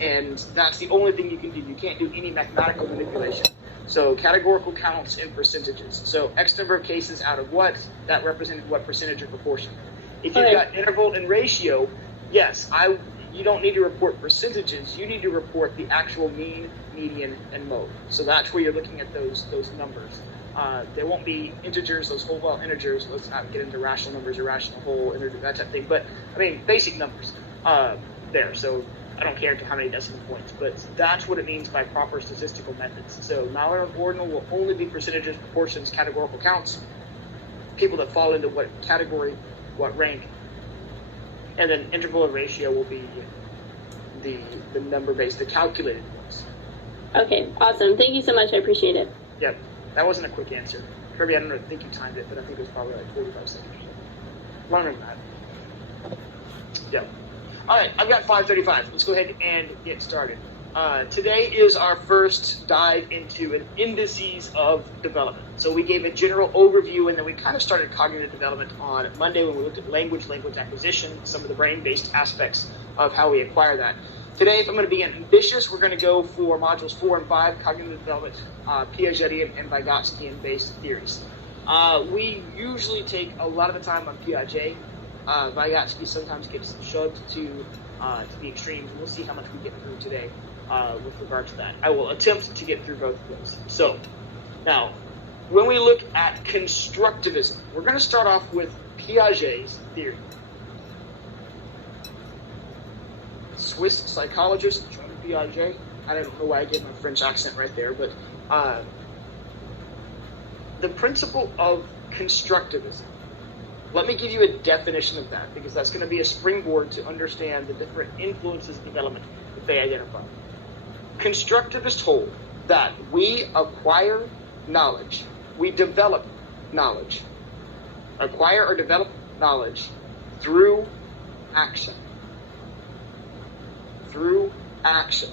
And that's the only thing you can do. You can't do any mathematical manipulation. So categorical counts in percentages. So X number of cases out of what, that represented what percentage or proportion. If you've got interval and ratio, yes, you don't need to report percentages. You need to report the actual mean, median, and mode. So that's where you're looking at those numbers. There won't be integers, those whole well integers. Let's not get into rational numbers, irrational whole, integer, that type of thing. But I mean, basic numbers there. So I don't care how many decimal points, but that's what it means by proper statistical methods. So nominal and ordinal will only be percentages, proportions, categorical counts, people that fall into what category, what rank, and then interval and ratio will be the number-based, the calculated ones. Okay, awesome. Thank you so much. I appreciate it. Yep, that wasn't a quick answer. Kirby, I don't think you timed it, but I think it was probably like 45 seconds or so. Longer than that. Yep. All right, I've got 5:35. Let's go ahead and get started. Today is our first dive into an indices of development. So we gave a general overview, and then we kind of started cognitive development on Monday when we looked at language acquisition, some of the brain-based aspects of how we acquire that. Today, if I'm going to be ambitious, we're going to go for modules 4 and 5, cognitive development, Piagetian and Vygotskian-based theories. We usually take a lot of the time on Piaget. Vygotsky sometimes gets shoved to the extremes, and we'll see how much we get through today with regard to that. I will attempt to get through both of those. So, now, when we look at constructivism, we're going to start off with Piaget's theory. Swiss psychologist Jean Piaget. I don't know why I gave my French accent right there, but the principle of constructivism. Let me give you a definition of that, because that's going to be a springboard to understand the different influences of development that they identify. Constructivists hold that we acquire knowledge, we develop knowledge, acquire or develop knowledge through action. Through action.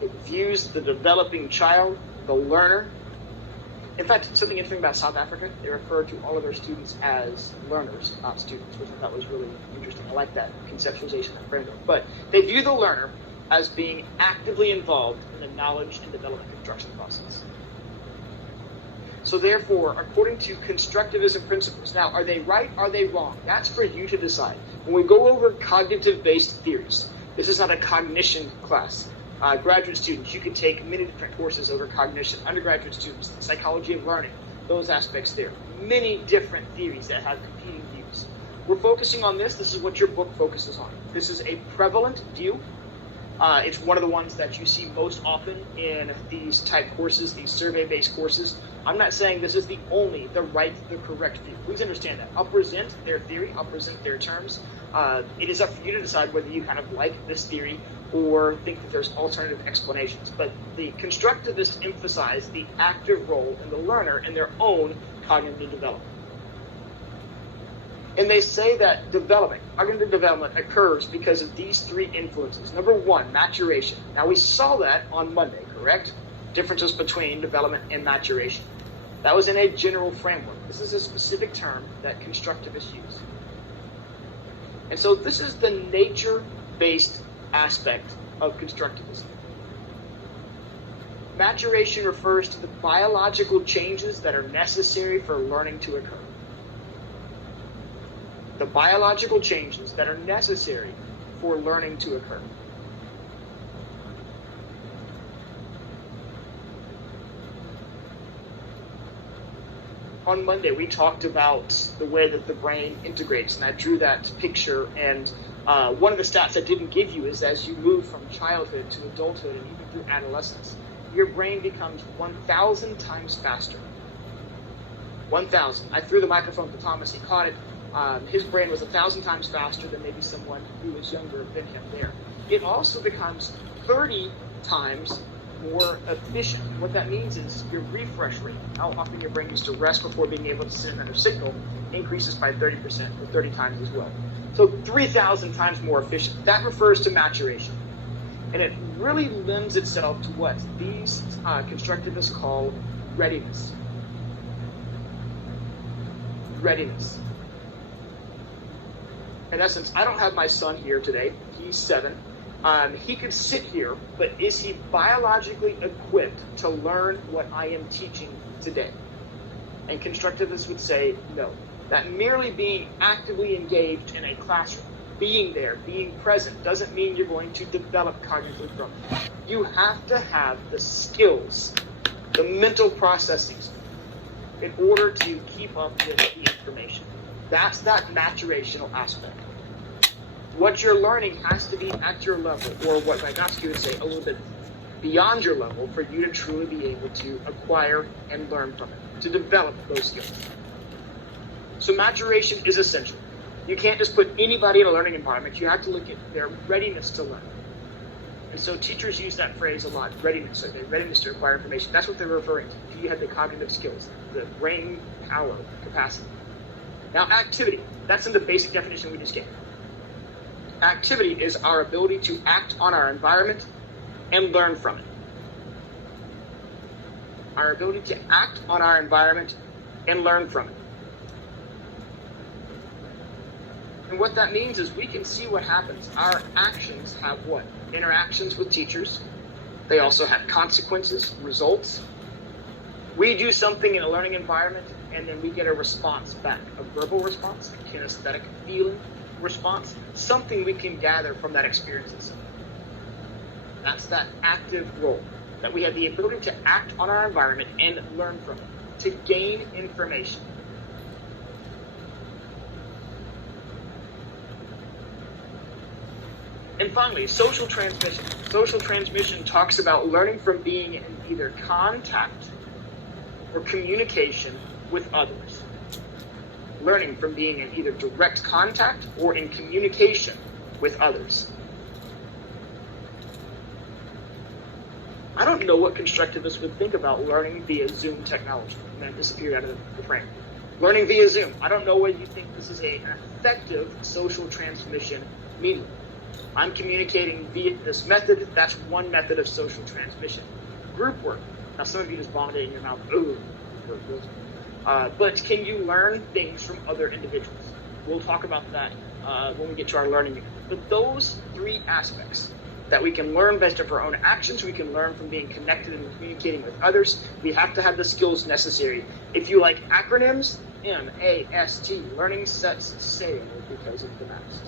It views the developing child, the learner. In fact, something interesting about South Africa, they refer to all of their students as learners, not students, which I thought was really interesting. I like that conceptualization, that framework. But they view the learner as being actively involved in the knowledge and development construction process. So therefore, according to constructivism principles, now, are they right? Are they wrong? That's for you to decide. When we go over cognitive-based theories, this is not a cognition class. Graduate students, you can take many different courses over cognition. Undergraduate students, the psychology of learning, those aspects there. Many different theories that have competing views. We're focusing on this. This is what your book focuses on. This is a prevalent view. It's one of the ones that you see most often in these type courses, these survey-based courses. I'm not saying this is the correct view. Please understand that. I'll present their theory. I'll present their terms. It is up for you to decide whether you kind of like this theory or think that there's alternative explanations. But the constructivists emphasize the active role in the learner in their own cognitive development. And they say that cognitive development occurs because of these three influences. Number one, maturation. Now, we saw that on Monday, correct? Differences between development and maturation. That was in a general framework. This is a specific term that constructivists use. And so this is the nature-based aspect of constructivism. Maturation refers to the biological changes that are necessary for learning to occur. The biological changes that are necessary for learning to occur. On Monday, we talked about the way that the brain integrates, and I drew that picture, and one of the stats I didn't give you is as you move from childhood to adulthood and even through adolescence, your brain becomes 1,000 times faster. 1,000. I threw the microphone to Thomas, he caught it. His brain was 1,000 times faster than maybe someone who was younger than him there. It also becomes 30 times more efficient. What that means is your refresh rate, how often your brain used to rest before being able to send another signal, increases by 30% or 30 times as well. So 3,000 times more efficient. That refers to maturation. And it really lends itself to what these constructivists call readiness. Readiness. In essence, I don't have my son here today. He's 7. He could sit here, but is he biologically equipped to learn what I am teaching today? And constructivists would say no. That merely being actively engaged in a classroom, being there, being present, doesn't mean you're going to develop cognitively from it. You have to have the skills, the mental processes, in order to keep up with the information. That's that maturational aspect. What you're learning has to be at your level, or what Vygotsky would say, a little bit beyond your level, for you to truly be able to acquire and learn from it, to develop those skills. So maturation is essential. You can't just put anybody in a learning environment. You have to look at their readiness to learn. And so teachers use that phrase a lot, readiness, so their readiness to acquire information. That's what they're referring to. Do you have the cognitive skills, the brain power, capacity? Now, activity, that's in the basic definition we just gave. Activity is our ability to act on our environment and learn from it. Our ability to act on our environment and learn from it. And what that means is we can see what happens. Our actions have what? Interactions with teachers. They also have consequences, results. We do something in a learning environment, and then we get a response back, a verbal response, a kinesthetic feeling response, something we can gather from that experience itself. That's that active role, that we have the ability to act on our environment and learn from it, to gain information. And finally, social transmission. Social transmission talks about learning from being in either contact or communication with others. Learning from being in either direct contact or in communication with others. I don't know what constructivists would think about learning via Zoom technology. And that disappeared out of the frame. Learning via Zoom. I don't know whether you think this is an effective social transmission medium. I'm communicating via this method. That's one method of social transmission. Group work. Now, some of you just vomited in your mouth. Ooh. But can you learn things from other individuals? We'll talk about that when we get to our learning unit. But those 3 aspects, that we can learn based off our own actions, we can learn from being connected and communicating with others, we have to have the skills necessary. If you like acronyms, MAST, learning sets sail because of the mast.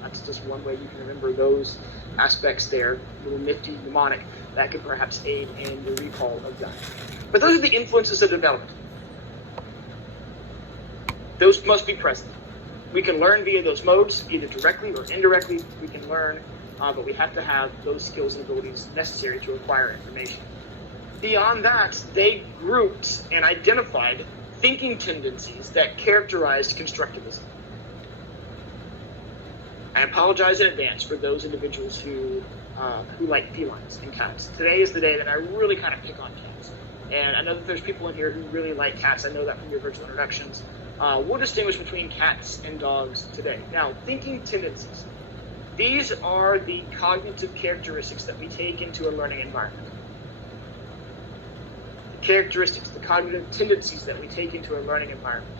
That's just one way you can remember those aspects there, a little nifty mnemonic that could perhaps aid in the recall of that. But those are the influences of development. Those must be present. We can learn via those modes, either directly or indirectly. We can learn, but we have to have those skills and abilities necessary to acquire information. Beyond that, they grouped and identified thinking tendencies that characterized constructivism. I apologize in advance for those individuals who like felines and cats. Today is the day that I really kind of pick on cats. And I know that there's people in here who really like cats. I know that from your virtual introductions. We'll distinguish between cats and dogs today. Now, thinking tendencies. These are the cognitive characteristics that we take into a learning environment. The characteristics, the cognitive tendencies that we take into a learning environment.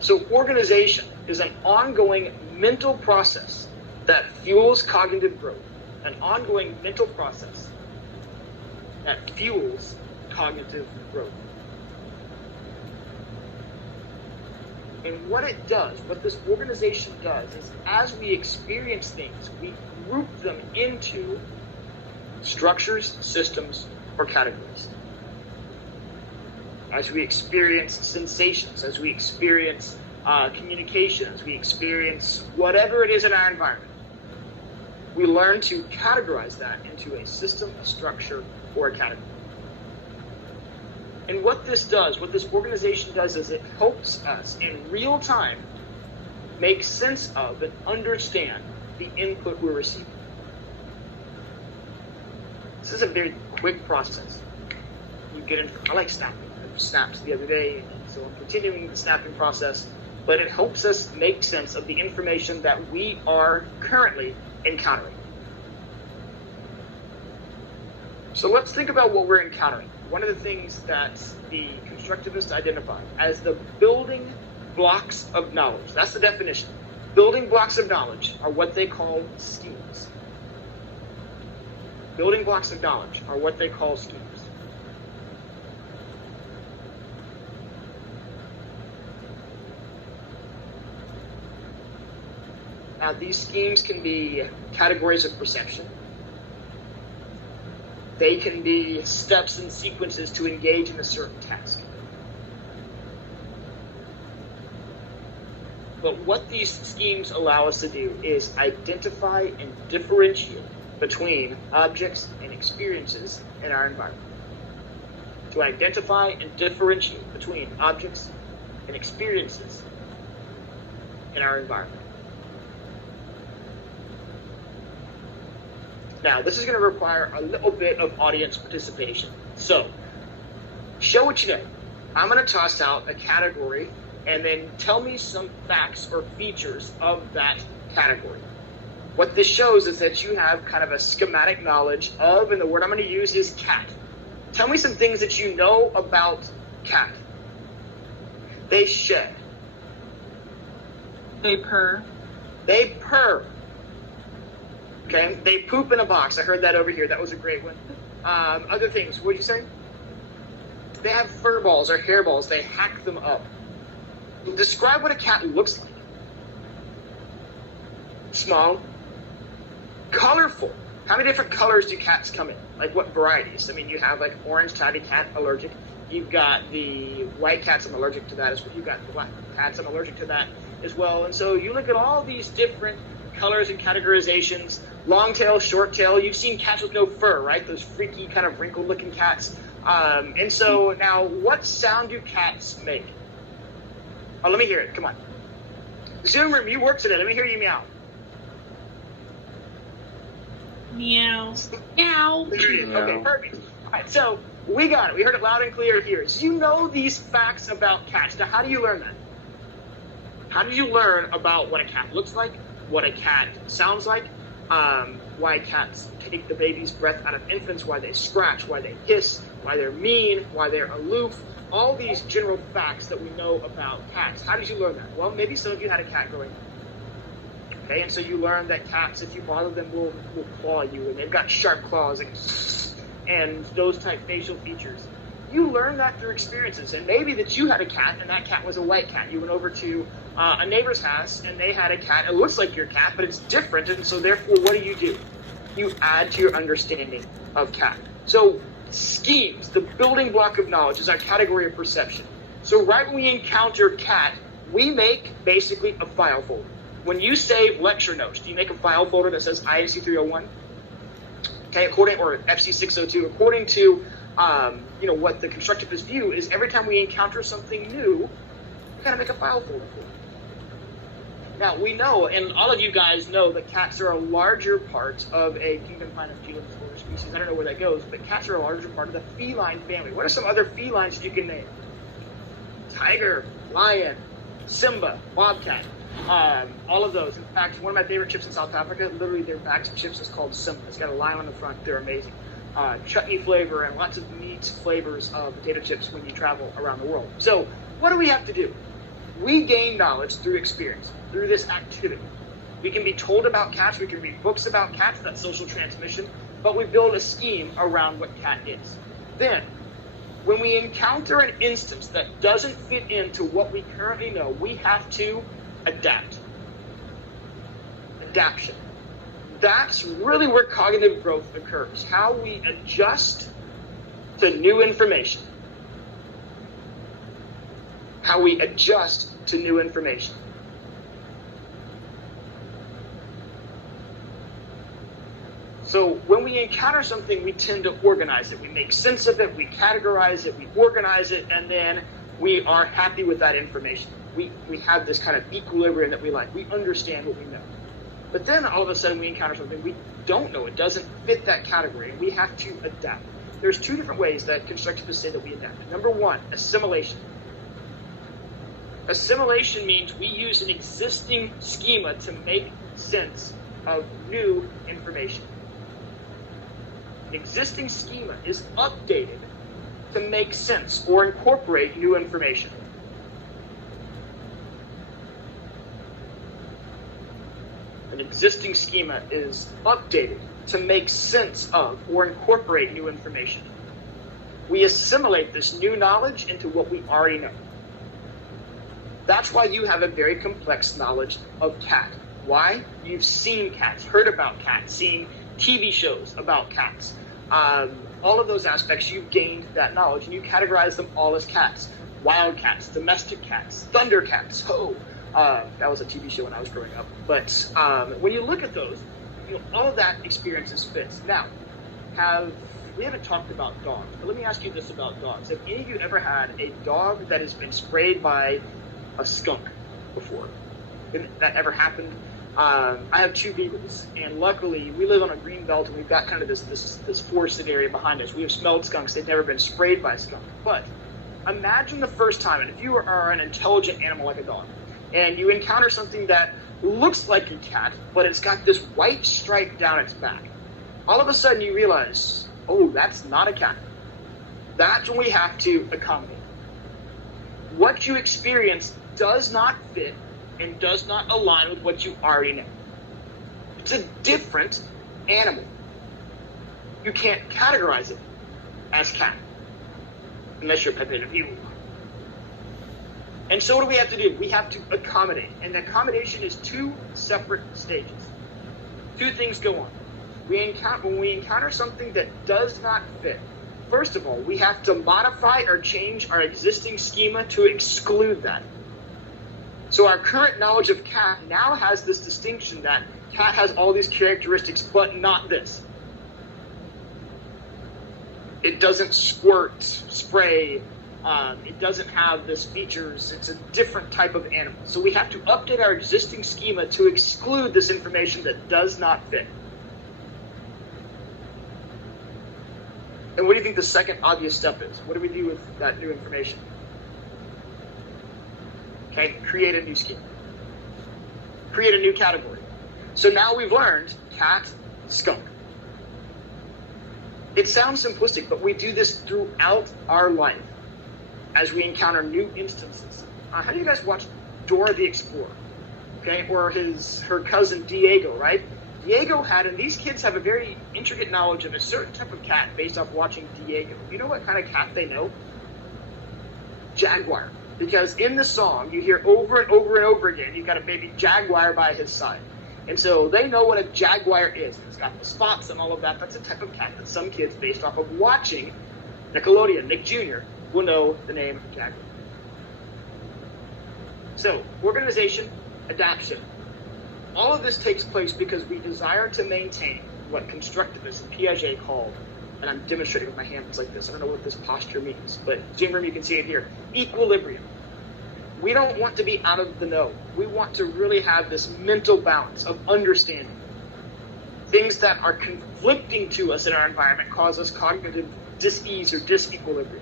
So organization is an ongoing mental process that fuels cognitive growth. An ongoing mental process that fuels cognitive growth. And what it does, what this organization does, is as we experience things, we group them into structures, systems, or categories. As we experience sensations, as we experience communication, as we experience whatever it is in our environment, we learn to categorize that into a system, a structure, or a category. And what this does, what this organization does, is it helps us in real time make sense of and understand the input we're receiving. This is a very quick process. You get into, I like snapping. I snapped the other day, so I'm continuing the snapping process, but it helps us make sense of the information that we are currently encountering. So let's think about what we're encountering. One of the things that the constructivists identify as the building blocks of knowledge. That's the definition. Building blocks of knowledge are what they call schemes. Building blocks of knowledge are what they call schemes. Now, these schemes can be categories of perception. They can be steps and sequences to engage in a certain task. But what these schemes allow us to do is identify and differentiate between objects and experiences in our environment. To identify and differentiate between objects and experiences in our environment. Now, this is going to require a little bit of audience participation. So, show what you know. I'm going to toss out a category and then tell me some facts or features of that category. What this shows is that you have kind of a schematic knowledge of, and the word I'm going to use is cat. Tell me some things that you know about cat. They shed. They purr. They purr. Okay, they poop in a box. I heard that over here. That was a great one. Other things, what did you say? They have fur balls or hair balls. They hack them up. Describe what a cat looks like. Small. Colorful. How many different colors do cats come in? Like what varieties? I mean, you have like orange tabby cat, allergic. You've got the white cats, I'm allergic to that as well. You've got the black cats, I'm allergic to that as well. And so you look at all these different colors and categorizations, long tail, short tail. You've seen cats with no fur, right? Those freaky kind of wrinkled looking cats. And so now, what sound do cats make? Oh, let me hear it. Come on. Zoom room, you work today. Let me hear you meow. Meow. Meow. Okay, perfect. All right, so we got it. We heard it loud and clear here. So you know these facts about cats. Now, how do you learn that? How do you learn about what a cat looks like, what a cat sounds like, why cats take the baby's breath out of infants, why they scratch, why they hiss, why they're mean, why they're aloof, all these general facts that we know about cats. How did you learn that? Well, maybe some of you had a cat growing up. Okay, and so you learned that cats, if you bother them, will claw you, and they've got sharp claws and those type facial features. You learned that through experiences, and maybe that you had a cat, and that cat was a white cat. You went over to a neighbor's house, and they had a cat. It looks like your cat, but it's different, and so therefore, what do? You add to your understanding of cat. So schemes, the building block of knowledge, is our category of perception. So right when we encounter cat, we make basically a file folder. When you save lecture notes, do you make a file folder that says INC 301? Okay, or EPSY 602, according to what the constructivist view is, every time we encounter something new, we gotta make a file folder for it. Now, we know, and all of you guys know, that cats are a larger part of a kingdom kind of feline disorder species. I don't know where that goes, but cats are a larger part of the feline family. What are some other felines you can name? Tiger, lion, Simba, bobcat, all of those. In fact, one of my favorite chips in South Africa, literally their bag of chips is called Simba. It's got a lion on the front. They're amazing. Chutney flavor and lots of meat flavors of potato chips when you travel around the world. So what do we have to do? We gain knowledge through experience, through this activity. We can be told about cats, we can read books about cats, that's social transmission, but we build a scheme around what cat is. Then, when we encounter an instance that doesn't fit into what we currently know, we have to adapt. Adaption. That's really where cognitive growth occurs, how we adjust to new information. How we adjust to new information. So when we encounter something, we tend to organize it. We make sense of it, we categorize it, we organize it, and then we are happy with that information. We have this kind of equilibrium that we like. We understand what we know. But then all of a sudden we encounter something we don't know. It doesn't fit that category, and we have to adapt. There's two different ways that constructivists say that we adapt. Number one, assimilation. Assimilation means we use an existing schema to make sense of new information. An existing schema is updated to make sense or incorporate new information. An existing schema is updated to make sense of or incorporate new information. We assimilate this new knowledge into what we already know. That's why you have a very complex knowledge of cat. Why? You've seen cats, heard about cats, seen TV shows about cats. All of those aspects, you've gained that knowledge, and you categorize them all as cats. Wild cats, domestic cats, thunder cats. That was a TV show when I was growing up. But when you look at those, all of that experiences fits. Now, we haven't talked about dogs, but let me ask you this about dogs. Have any of you ever had a dog that has been sprayed by a skunk before? Did that ever happened? I have 2 beagles, and luckily we live on a green belt, and we've got kind of this forested area behind us. We have smelled skunks. They've never been sprayed by a skunk. But imagine the first time, and if you are an intelligent animal like a dog, and you encounter something that looks like a cat, but it's got this white stripe down its back. All of a sudden you realize, oh, that's not a cat. That's when we have to accommodate. What you experience does not fit and does not align with what you already know. It's a different animal. You can't categorize it as cat, unless you're Pepe Le Pew. And so what do we have to do? We have to accommodate. And accommodation is 2 separate stages. 2 things go on. When we encounter something that does not fit, first of all, we have to modify or change our existing schema to exclude that. So our current knowledge of cat now has this distinction that cat has all these characteristics, but not this. It doesn't squirt, spray, it doesn't have this features. It's a different type of animal. So we have to update our existing schema to exclude this information that does not fit. And what do you think the second obvious step is? What do we do with that new information? Okay, create a new schema. Create a new category. So now we've learned cat, skunk. It sounds simplistic, but we do this throughout our life as we encounter new instances. How do you guys watch Dora the Explorer? Okay, or her cousin Diego, right? Diego and these kids have a very intricate knowledge of a certain type of cat based off watching Diego. You know what kind of cat they know? Jaguar. Because in the song, you hear over and over and over again, you've got a baby jaguar by his side. And so they know what a jaguar is. It's got the spots and all of that. That's a type of cat that some kids, based off of watching Nickelodeon, Nick Jr., will know the name jaguar. So, organization, adaptation. All of this takes place because we desire to maintain what constructivists and Piaget called, and I'm demonstrating with my hands like this, I don't know what this posture means, but Zoom room, you can see it here, equilibrium. We don't want to be out of the know. We want to really have this mental balance of understanding. Things that are conflicting to us in our environment cause us cognitive dis-ease or disequilibrium.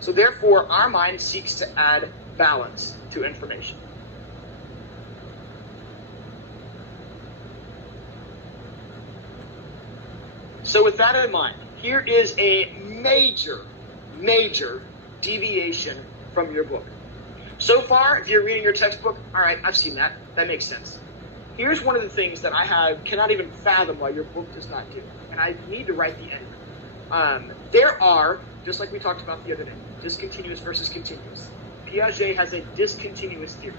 So therefore, our mind seeks to add balance to information. So with that in mind, here is a major deviation from your book. So far, if you're reading your textbook, all right, I've seen that. That makes sense. Here's one of the things that I cannot even fathom why your book does not do, and I need to write the end. There are, just like we talked about the other day, discontinuous versus continuous. Piaget has a discontinuous theory,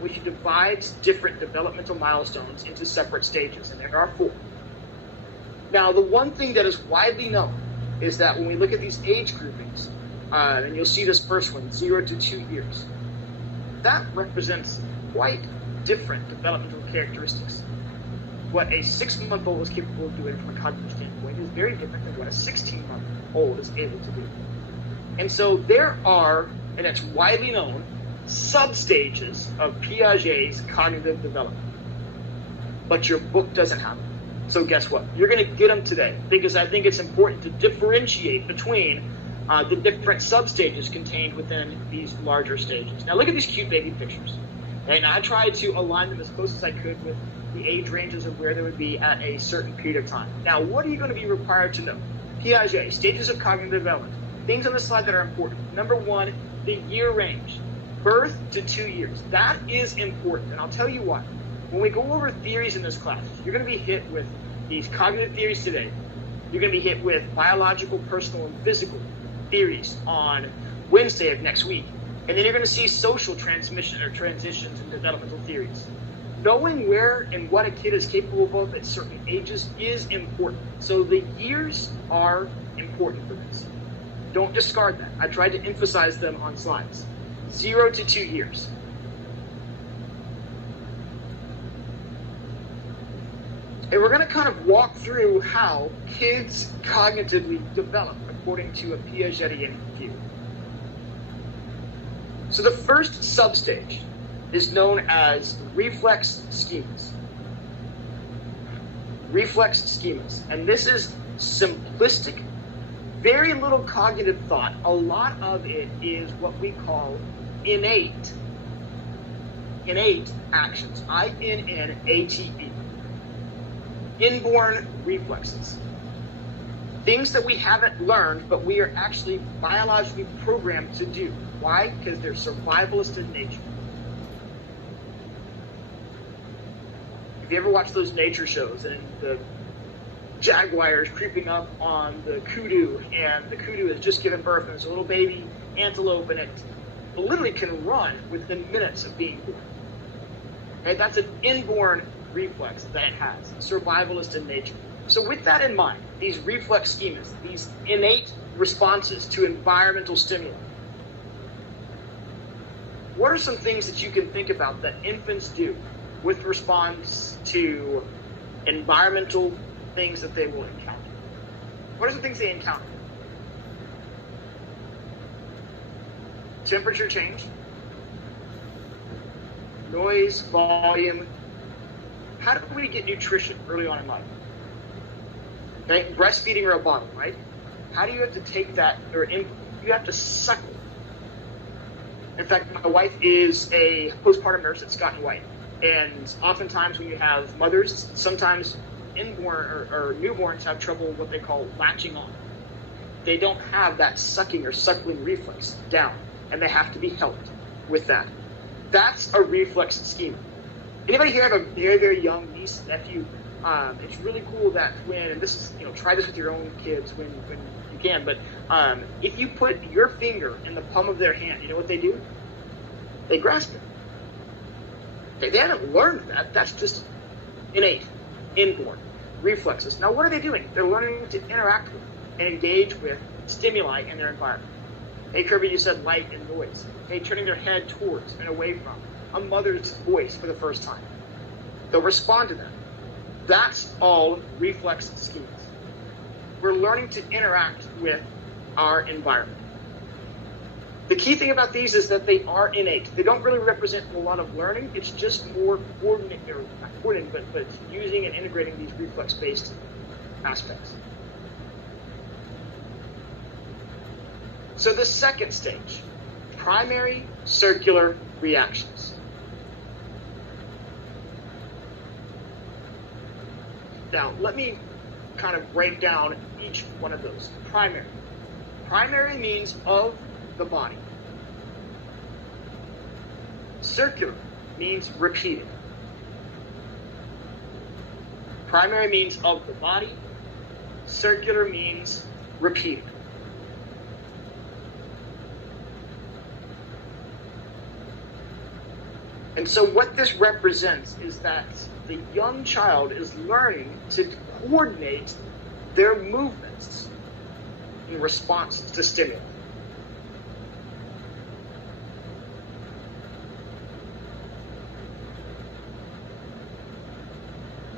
which he divides different developmental milestones into separate stages, and there are 4. Now, the one thing that is widely known is that when we look at these age groupings, and you'll see this first one, 0 to 2 years, that represents quite different developmental characteristics. What a 6-month-old is capable of doing from a cognitive standpoint is very different than what a 16-month-old is able to do. And so there are, and it's widely known, sub-stages of Piaget's cognitive development. But your book doesn't have them. So guess what? You're going to get them today, because I think it's important to differentiate between the different sub-stages contained within these larger stages. Now look at these cute baby pictures. And I tried to align them as close as I could with the age ranges of where they would be at a certain period of time. Now, what are you going to be required to know? Piaget, stages of cognitive development. Things on this slide that are important. Number one, the year range. Birth to 2 years. That is important, and I'll tell you why. When we go over theories in this class, you're going to be hit with these cognitive theories today. You're going to be hit with biological, personal, and physical theories on Wednesday of next week. And then you're going to see social transmission or transitions and developmental theories. Knowing where and what a kid is capable of at certain ages is important. So the years are important for this. Don't discard that. I tried to emphasize them on slides. 0 to 2 years. And we're going to kind of walk through how kids cognitively develop according to a Piagetian view. So the first substage is known as reflex schemas. Reflex schemas. And this is simplistic, very little cognitive thought. A lot of it is what we call innate actions. I-N-N-A-T-E. Inborn reflexes. Things that we haven't learned, but we are actually biologically programmed to do. Why? Because they're survivalist in nature. If you ever watch those nature shows and the jaguar is creeping up on the kudu, and the kudu has just given birth, and there's a little baby antelope, and it literally can run within minutes of being born. Okay, that's an inborn reflex that it has, survivalist in nature. So with that in mind, these reflex schemas, these innate responses to environmental stimuli, what are some things that you can think about that infants do with response to environmental things that they will encounter? What are some things they encounter? Temperature change, noise, volume. How do we get nutrition early on in life? Okay, breastfeeding or a bottle, right? How do you have to take that, or you have to suckle? In fact, my wife is a postpartum nurse at Scott & White, and oftentimes when you have mothers, sometimes inborn or newborns have trouble what they call latching on. They don't have that sucking or suckling reflex down, and they have to be helped with that. That's a reflex schema. Anybody here have a very, very young niece, nephew? It's really cool that when, and this is, try this with your own kids when you can, but if you put your finger in the palm of their hand, you know what they do? They grasp it. Okay, they haven't learned that. That's just innate, inborn reflexes. Now, what are they doing? They're learning to interact with and engage with stimuli in their environment. Hey, Kirby, you said light and noise. Hey, turning their head towards and away from a mother's voice for the first time. They'll respond to that. That's all reflex schemas. We're learning to interact with our environment. The key thing about these is that they are innate. They don't really represent a lot of learning. It's just more but using and integrating these reflex-based aspects. So the second stage, primary circular reactions. Now, let me kind of break down each one of those. Primary. Primary means of the body. Circular means repeated. Primary means of the body. Circular means repeated. And so what this represents is that the young child is learning to coordinate their movements in response to stimuli.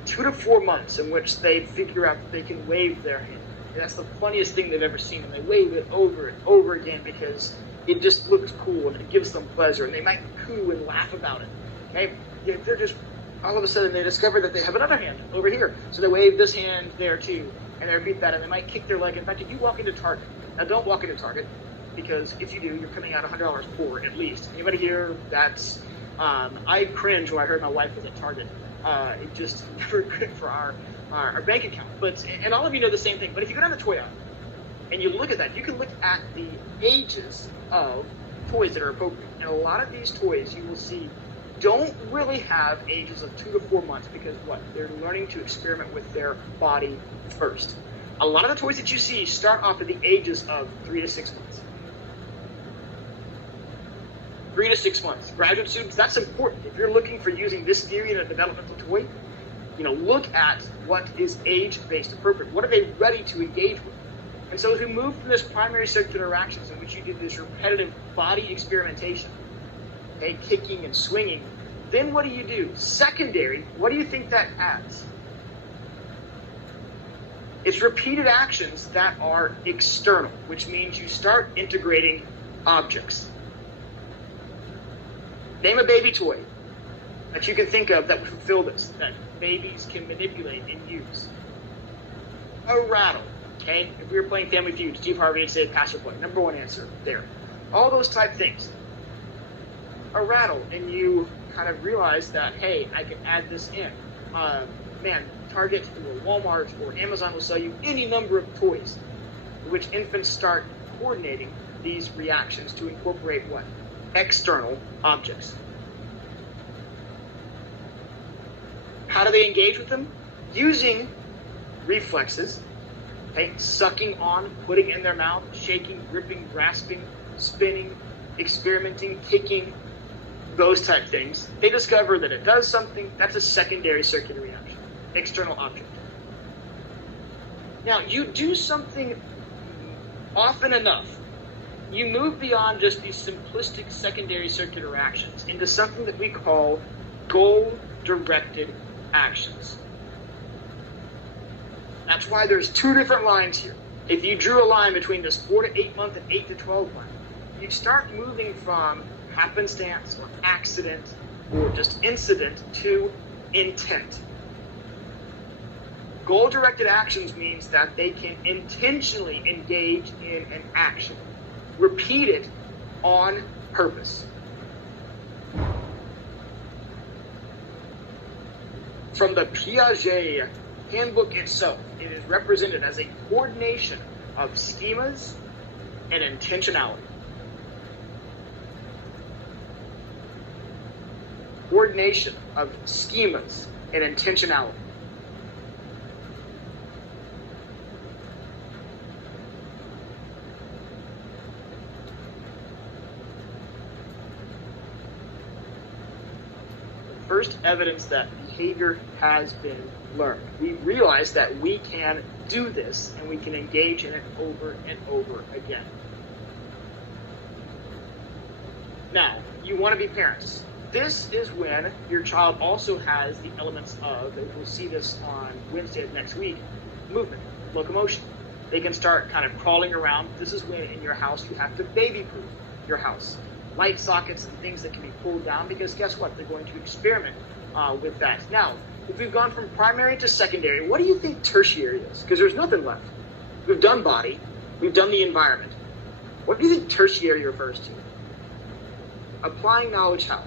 Two to 4 months in which they figure out that they can wave their hand. And that's the funniest thing they've ever seen, and they wave it over and over again because it just looks cool and it gives them pleasure, and they might coo and laugh about it. They're just, all of a sudden they discover that they have another hand over here, so they wave this hand there too, and they repeat that, and they might kick their leg. In fact, if you walk into Target, now don't walk into Target, because if you do, you're coming out $100 poor at least. Anybody here? That's I cringe when I heard my wife was at Target. It just never good for our bank account. But and all of you know the same thing. But if you go down the toy aisle, and you look at that, you can look at the ages of toys that are appropriate. And a lot of these toys you will see don't really have ages of 2 to 4 months because what? They're learning to experiment with their body first. A lot of the toys that you see start off at the ages of 3 to 6 months. 3 to 6 months. Graduate students, that's important. If you're looking for using this theory in a developmental toy, look at what is age-based appropriate. What are they ready to engage with? And so as we move from this primary circular interactions in which you did this repetitive body experimentation, okay, kicking and swinging, then what do? Secondary, what do you think that adds? It's repeated actions that are external, which means you start integrating objects. Name a baby toy that you can think of that would fulfill this, that babies can manipulate and use. A rattle, okay? If we were playing Family Feud, Steve Harvey would say pass or play. Number one answer there. All those type things. A rattle, and you kind of realize that, hey, I can add this in. Target or Walmart or Amazon will sell you any number of toys, which infants start coordinating these reactions to incorporate what? External objects. How do they engage with them? Using reflexes, okay? Sucking on, putting in their mouth, shaking, gripping, grasping, spinning, experimenting, kicking, those type things. They discover that it does something. That's a secondary circular reaction, external object. Now, you do something often enough, you move beyond just these simplistic secondary circular actions into something that we call goal-directed actions. That's why there's 2 different lines here. If you drew a line between this 4 to 8 month and 8 to 12 month, you'd start moving from happenstance or accident or just incident to intent. Goal-directed actions means that they can intentionally engage in an action. Repeat it on purpose. From the Piaget handbook itself, it is represented as a coordination of schemas and intentionality. Coordination of schemas and intentionality. First evidence that behavior has been learned. We realize that we can do this and we can engage in it over and over again. Now, you want to be parents. This is when your child also has the elements of, and we'll see this on Wednesday of next week, movement, locomotion. They can start kind of crawling around. This is when in your house you have to baby-proof your house. Light sockets and things that can be pulled down, because guess what? They're going to experiment with that. Now, if we've gone from primary to secondary, what do you think tertiary is? Because there's nothing left. We've done body. We've done the environment. What do you think tertiary refers to? Applying knowledge how?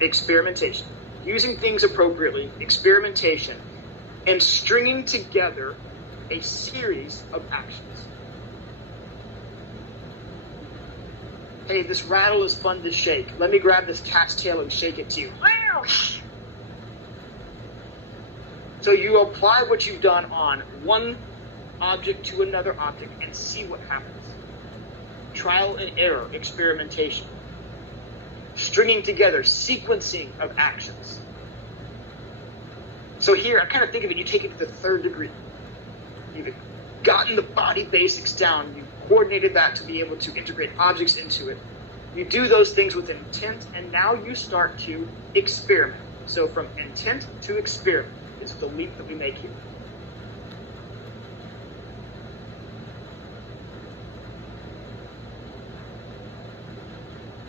Experimentation. Using things appropriately, experimentation, and stringing together a series of actions. Hey, this rattle is fun to shake. Let me grab this cat's tail and shake it too. So you apply what you've done on one object to another object and see what happens. Trial and error, experimentation. Stringing together, sequencing of actions. So here, I kind of think of it, you take it to the 3rd degree. You've gotten the body basics down, you've coordinated that to be able to integrate objects into it. You do those things with intent, and now you start to experiment. So from intent to experiment is the leap that we make here.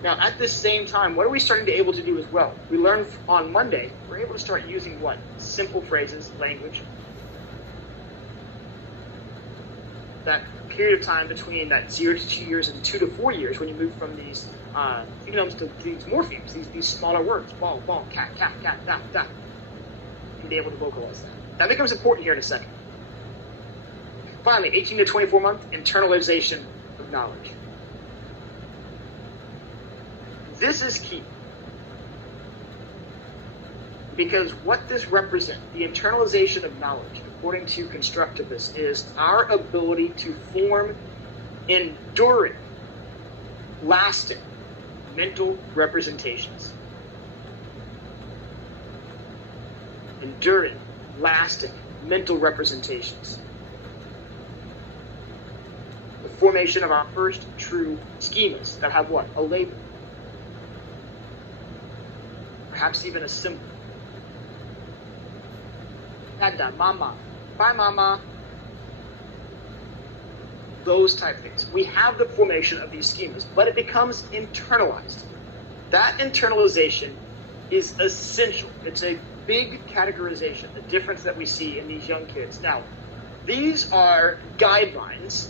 Now, at this same time, what are we starting to be able to do as well? We learned on Monday, we're able to start using what? Simple phrases, language. That period of time between that 0 to 2 years and 2 to 4 years, when you move from these phenomes to these morphemes, these smaller words, ball, cat, da. And be able to vocalize that. That becomes important here in a second. Finally, 18 to 24 month internalization of knowledge. This is key. Because what this represents, the internalization of knowledge, according to constructivists, is our ability to form enduring, lasting mental representations. Enduring, lasting mental representations. The formation of our first true schemas that have what? A label. Perhaps even a symbol. Dada, mama, bye mama. Those type things. We have the formation of these schemas, but it becomes internalized. That internalization is essential. It's a big categorization, the difference that we see in these young kids. Now, these are guidelines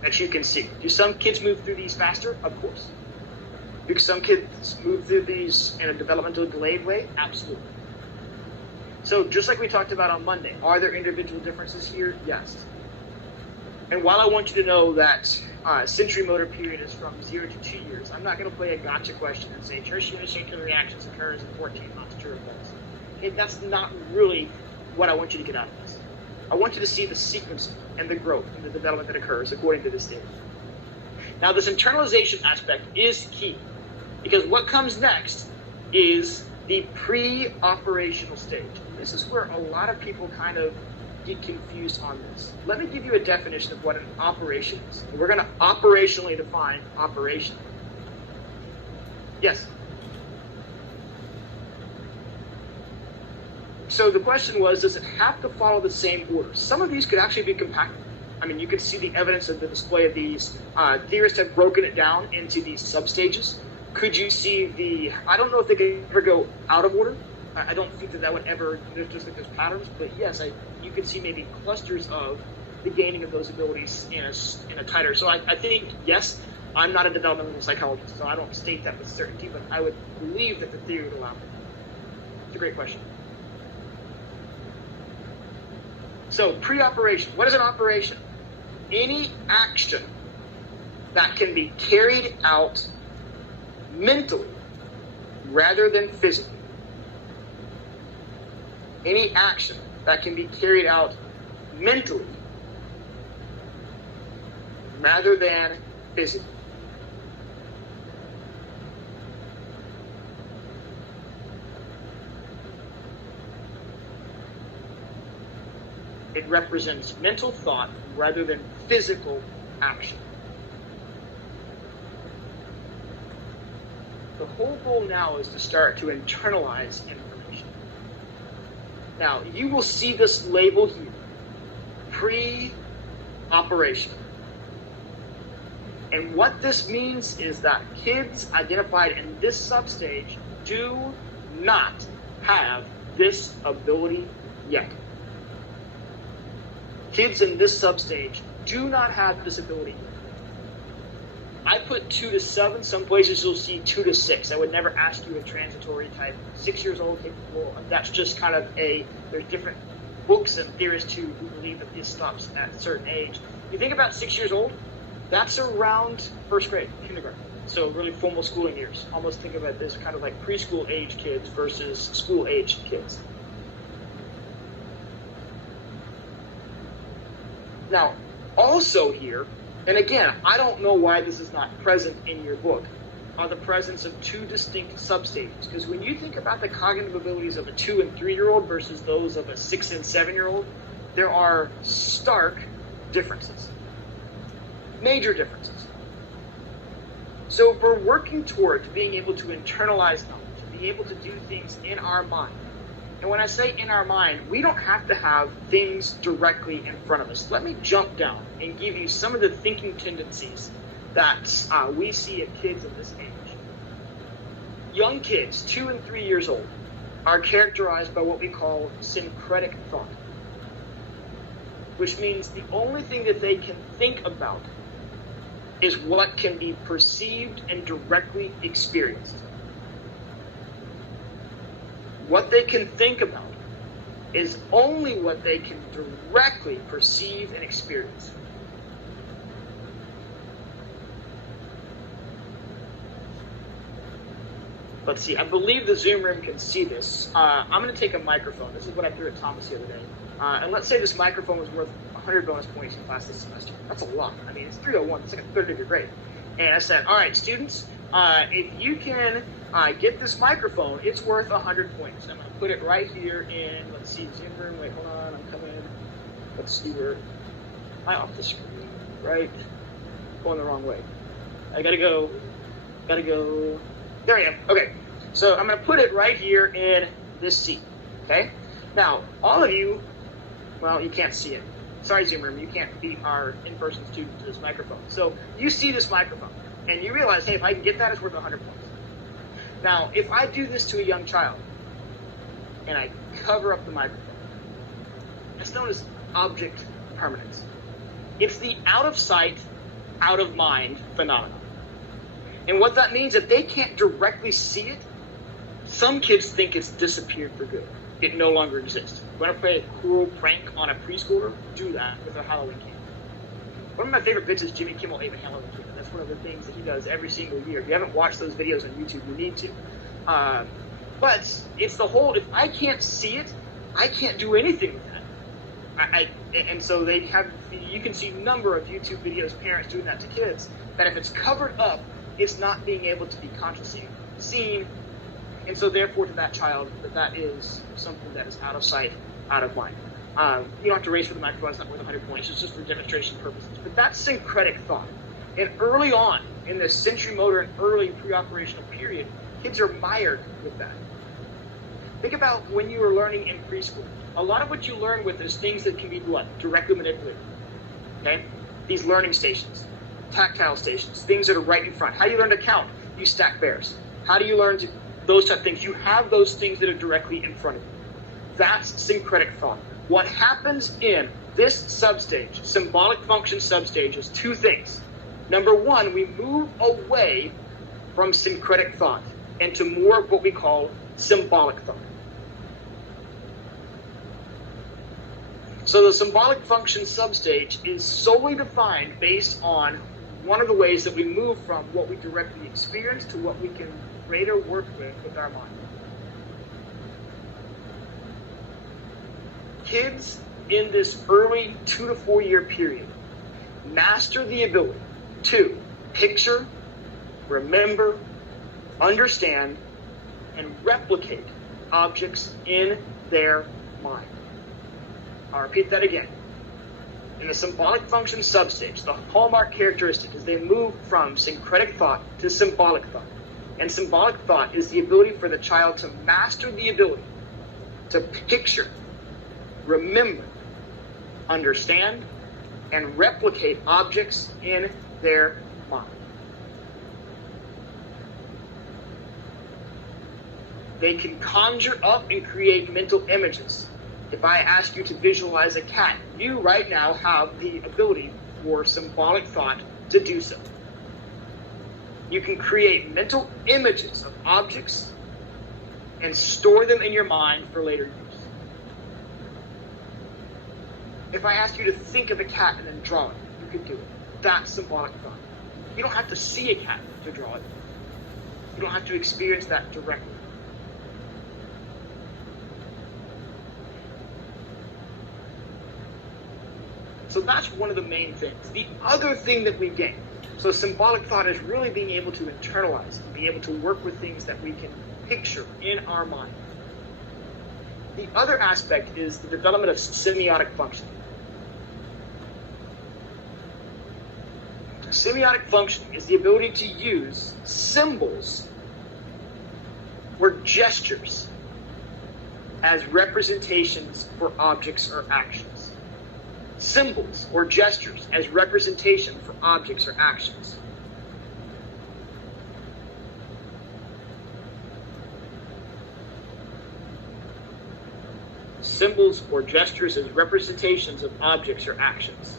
that you can see. Do some kids move through these faster? Of course. Do some kids move through these in a developmental delayed way? Absolutely. So just like we talked about on Monday, are there individual differences here? Yes. And while I want you to know that sensory motor period is from 0 to 2 years, I'm not going to play a gotcha question and say tertiary circular reactions occurs in 14 months, true or false. Okay, that's not really what I want you to get out of this. I want you to see the sequence and the growth and the development that occurs according to this data. Now, this internalization aspect is key because what comes next is the pre-operational stage. This is where a lot of people kind of get confused on this. Let me give you a definition of what an operation is. We're going to operationally define operation. Yes? So the question was, does it have to follow the same order? Some of these could actually be compacted. I mean, you can see the evidence of the display of these. Theorists have broken it down into these substages. Could you see I don't know if they could ever go out of order. I don't think that would ever, just like there's patterns, but yes, you could see maybe clusters of the gaining of those abilities in a tighter. So I think, yes, I'm not a developmental psychologist, so I don't state that with certainty, but I would believe that the theory would allow it. It's a great question. So pre-operation, what is an operation? Any action that can be carried out mentally rather than physically. Any action that can be carried out mentally rather than physically. It represents mental thought rather than physical action. The whole goal now is to start to internalize information. Now, you will see this label here, pre-operation. And what this means is that kids identified in this substage do not have this ability yet. Kids in this substage do not have this ability yet. I put 2 to 7. Some places you'll see 2 to 6. I would never ask you a transitory type. 6 years old, capable. That's just kind of there's different books and theorists who believe that this stops at a certain age. You think about 6 years old, that's around first grade, kindergarten. So really formal schooling years. Almost think about this kind of like preschool age kids versus school age kids. Now, also here, and again, I don't know why this is not present in your book, are the presence of 2 distinct substages. Because when you think about the cognitive abilities of a 2 and 3-year-old versus those of a 6 and 7-year-old, there are stark differences. Major differences. So if we're working towards being able to internalize knowledge, to be able to do things in our mind, and when I say in our mind, we don't have to have things directly in front of us. Let me jump down and give you some of the thinking tendencies that we see in kids of this age. Young kids, 2 and 3 years old, are characterized by what we call syncretic thought, which means the only thing that they can think about is what can be perceived and directly experienced. What they can think about is only what they can directly perceive and experience. Let's see, I believe the Zoom room can see this. I'm going to take a microphone. This is what I threw at Thomas the other day. And let's say this microphone was worth 100 bonus points in class this semester. That's a lot. I mean, it's 301. It's like a third of your grade. And I said, all right, students, if you can get this microphone, it's worth 100 points. I'm going to put it right here in, let's see, Zoom room. Wait, hold on. I'm coming. Let's see where. Am I off the screen? Right? Going the wrong way. I got to go. There I am. Okay. So I'm going to put it right here in this seat. Okay? Now, all of you, well, you can't see it. Sorry, Zoom room, you can't beat our in-person student to this microphone. So you see this microphone, and you realize, hey, if I can get that, it's worth 100 points. Now, if I do this to a young child, and I cover up the microphone, it's known as object permanence. It's the out of sight, out of mind phenomenon. And what that means, if they can't directly see it, some kids think it's disappeared for good. It no longer exists. You want to play a cruel prank on a preschooler? Do that with a Halloween candy. One of my favorite bits is Jimmy Kimmel ate a Halloween candy. That's one of the things that he does every single year. If you haven't watched those videos on YouTube, you need to. But it's the whole, if I can't see it, I can't do anything with that. And so they have, you can see a number of YouTube videos, parents doing that to kids, that if it's covered up, it's not being able to be consciously seen. And so therefore to that child, that is something that is out of sight, out of mind. You don't have to race for the microphone, it's not worth 100 points, it's just for demonstration purposes. But that's syncretic thought. And early on, in the sensory motor and early pre-operational period, kids are mired with that. Think about when you were learning in preschool. A lot of what you learn with is things that can be what? Directly manipulated. Okay? These learning stations, tactile stations, things that are right in front. How do you learn to count? You stack bears. How do you learn to those type of things? You have those things that are directly in front of you. That's syncretic thought. What happens in this substage, symbolic function substage, is two things. Number one, we move away from syncretic thought into more of what we call symbolic thought. So the symbolic function substage is solely defined based on one of the ways that we move from what we directly experience to what we can greater work with our mind. Kids in this early 2 to 4 year period master the ability to picture, remember, understand, and replicate objects in their mind. I'll repeat that again. In the symbolic function substage, the hallmark characteristic is they move from syncretic thought to symbolic thought. And symbolic thought is the ability for the child to master the ability to picture, remember, understand, and replicate objects in their mind. They can conjure up and create mental images. If I ask you to visualize a cat, you right now have the ability for symbolic thought to do so. You can create mental images of objects and store them in your mind for later use. If I ask you to think of a cat and then draw it, you could do it. That's symbolic thought. You don't have to see a cat to draw it. You don't have to experience that directly. So that's one of the main things. The other thing that we gain, so symbolic thought is really being able to internalize, being able to work with things that we can picture in our mind. The other aspect is the development of semiotic functioning. Semiotic functioning is the ability to use symbols or gestures as representations for objects or actions. Symbols or gestures as representation for objects or actions. Symbols or gestures as representations of objects or actions.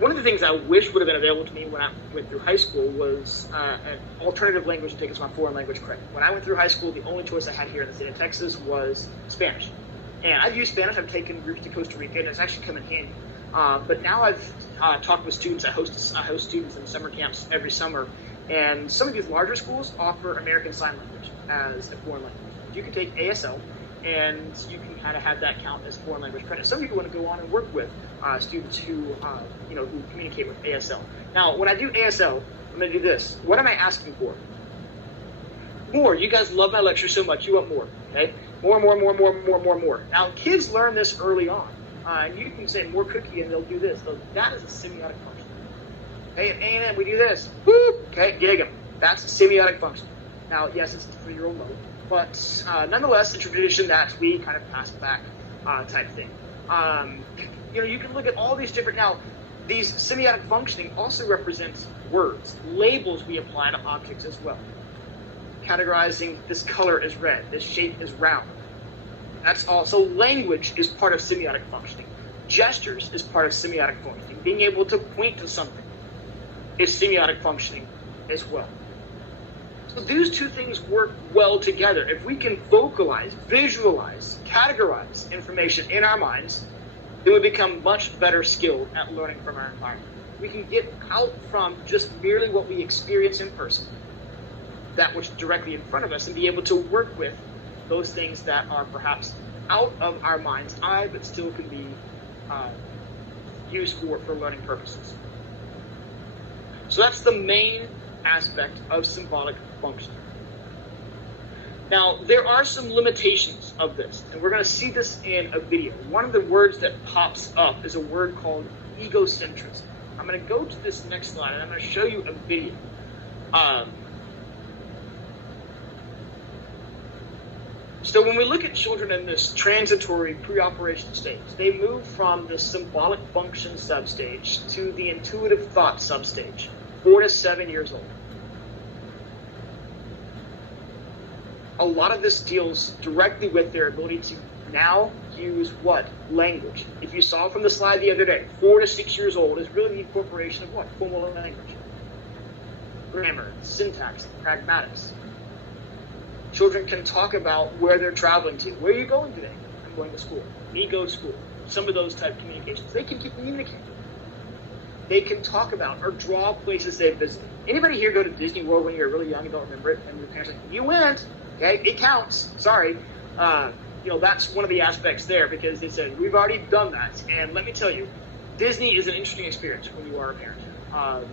One of the things I wish would have been available to me when I went through high school was an alternative language to take as my foreign language credit. When I went through high school, the only choice I had here in the state of Texas was Spanish. And I've used Spanish. I've taken groups to Costa Rica, and it's actually come in handy. But now I've talked with students. I host students in summer camps every summer. And some of these larger schools offer American Sign Language as a foreign language. You can take ASL, and you can kind of have that count as foreign language credit. Some people want to go on and work with students who communicate with ASL. Now, when I do ASL, I'm going to do this. What am I asking for? More. You guys love my lecture so much. You want more. Okay? More. Now, kids learn this early on. You can say more cookie, and they'll do this. So that is a semiotic function. Okay, and then we do this. Whoop. Okay, gig 'em. That's a semiotic function. Now, yes, it's a 3-year-old mode, but nonetheless, a tradition that we kind of pass back type thing. You can look at all these different. Now, these semiotic functioning also represents words, labels we apply to objects as well. Categorizing this color is red, this shape is round. That's also language is part of semiotic functioning. Gestures is part of semiotic functioning. Being able to point to something is semiotic functioning as well. So these two things work well together. If we can vocalize, visualize, categorize information in our minds, then we become much better skilled at learning from our environment. We can get out from just merely what we experience in person, that which is directly in front of us, and be able to work with those things that are perhaps out of our mind's eye, but still can be used for learning purposes. So that's the main aspect of symbolic functioning. Now, there are some limitations of this, and we're going to see this in a video. One of the words that pops up is a word called egocentrism. I'm going to go to this next slide, and I'm going to show you a video. So when we look at children in this transitory pre-operation stage, they move from the symbolic function substage to the intuitive thought substage, 4 to 7 years old. A lot of this deals directly with their ability to now use what? Language. If you saw from the slide the other day, 4 to 6 years old is really the incorporation of what? Formal language. Grammar, syntax, pragmatics. Children can talk about where they're traveling to. Where are you going today? I'm going to school. Me go to school. Some of those type of communications. They can communicate. They can talk about or draw places they've visited. Anybody here go to Disney World when you were really young and don't remember it? And your parents are like, you went. Okay, it counts. Sorry. That's one of the aspects there because they said, we've already done that. And let me tell you, Disney is an interesting experience when you are a parent. I'm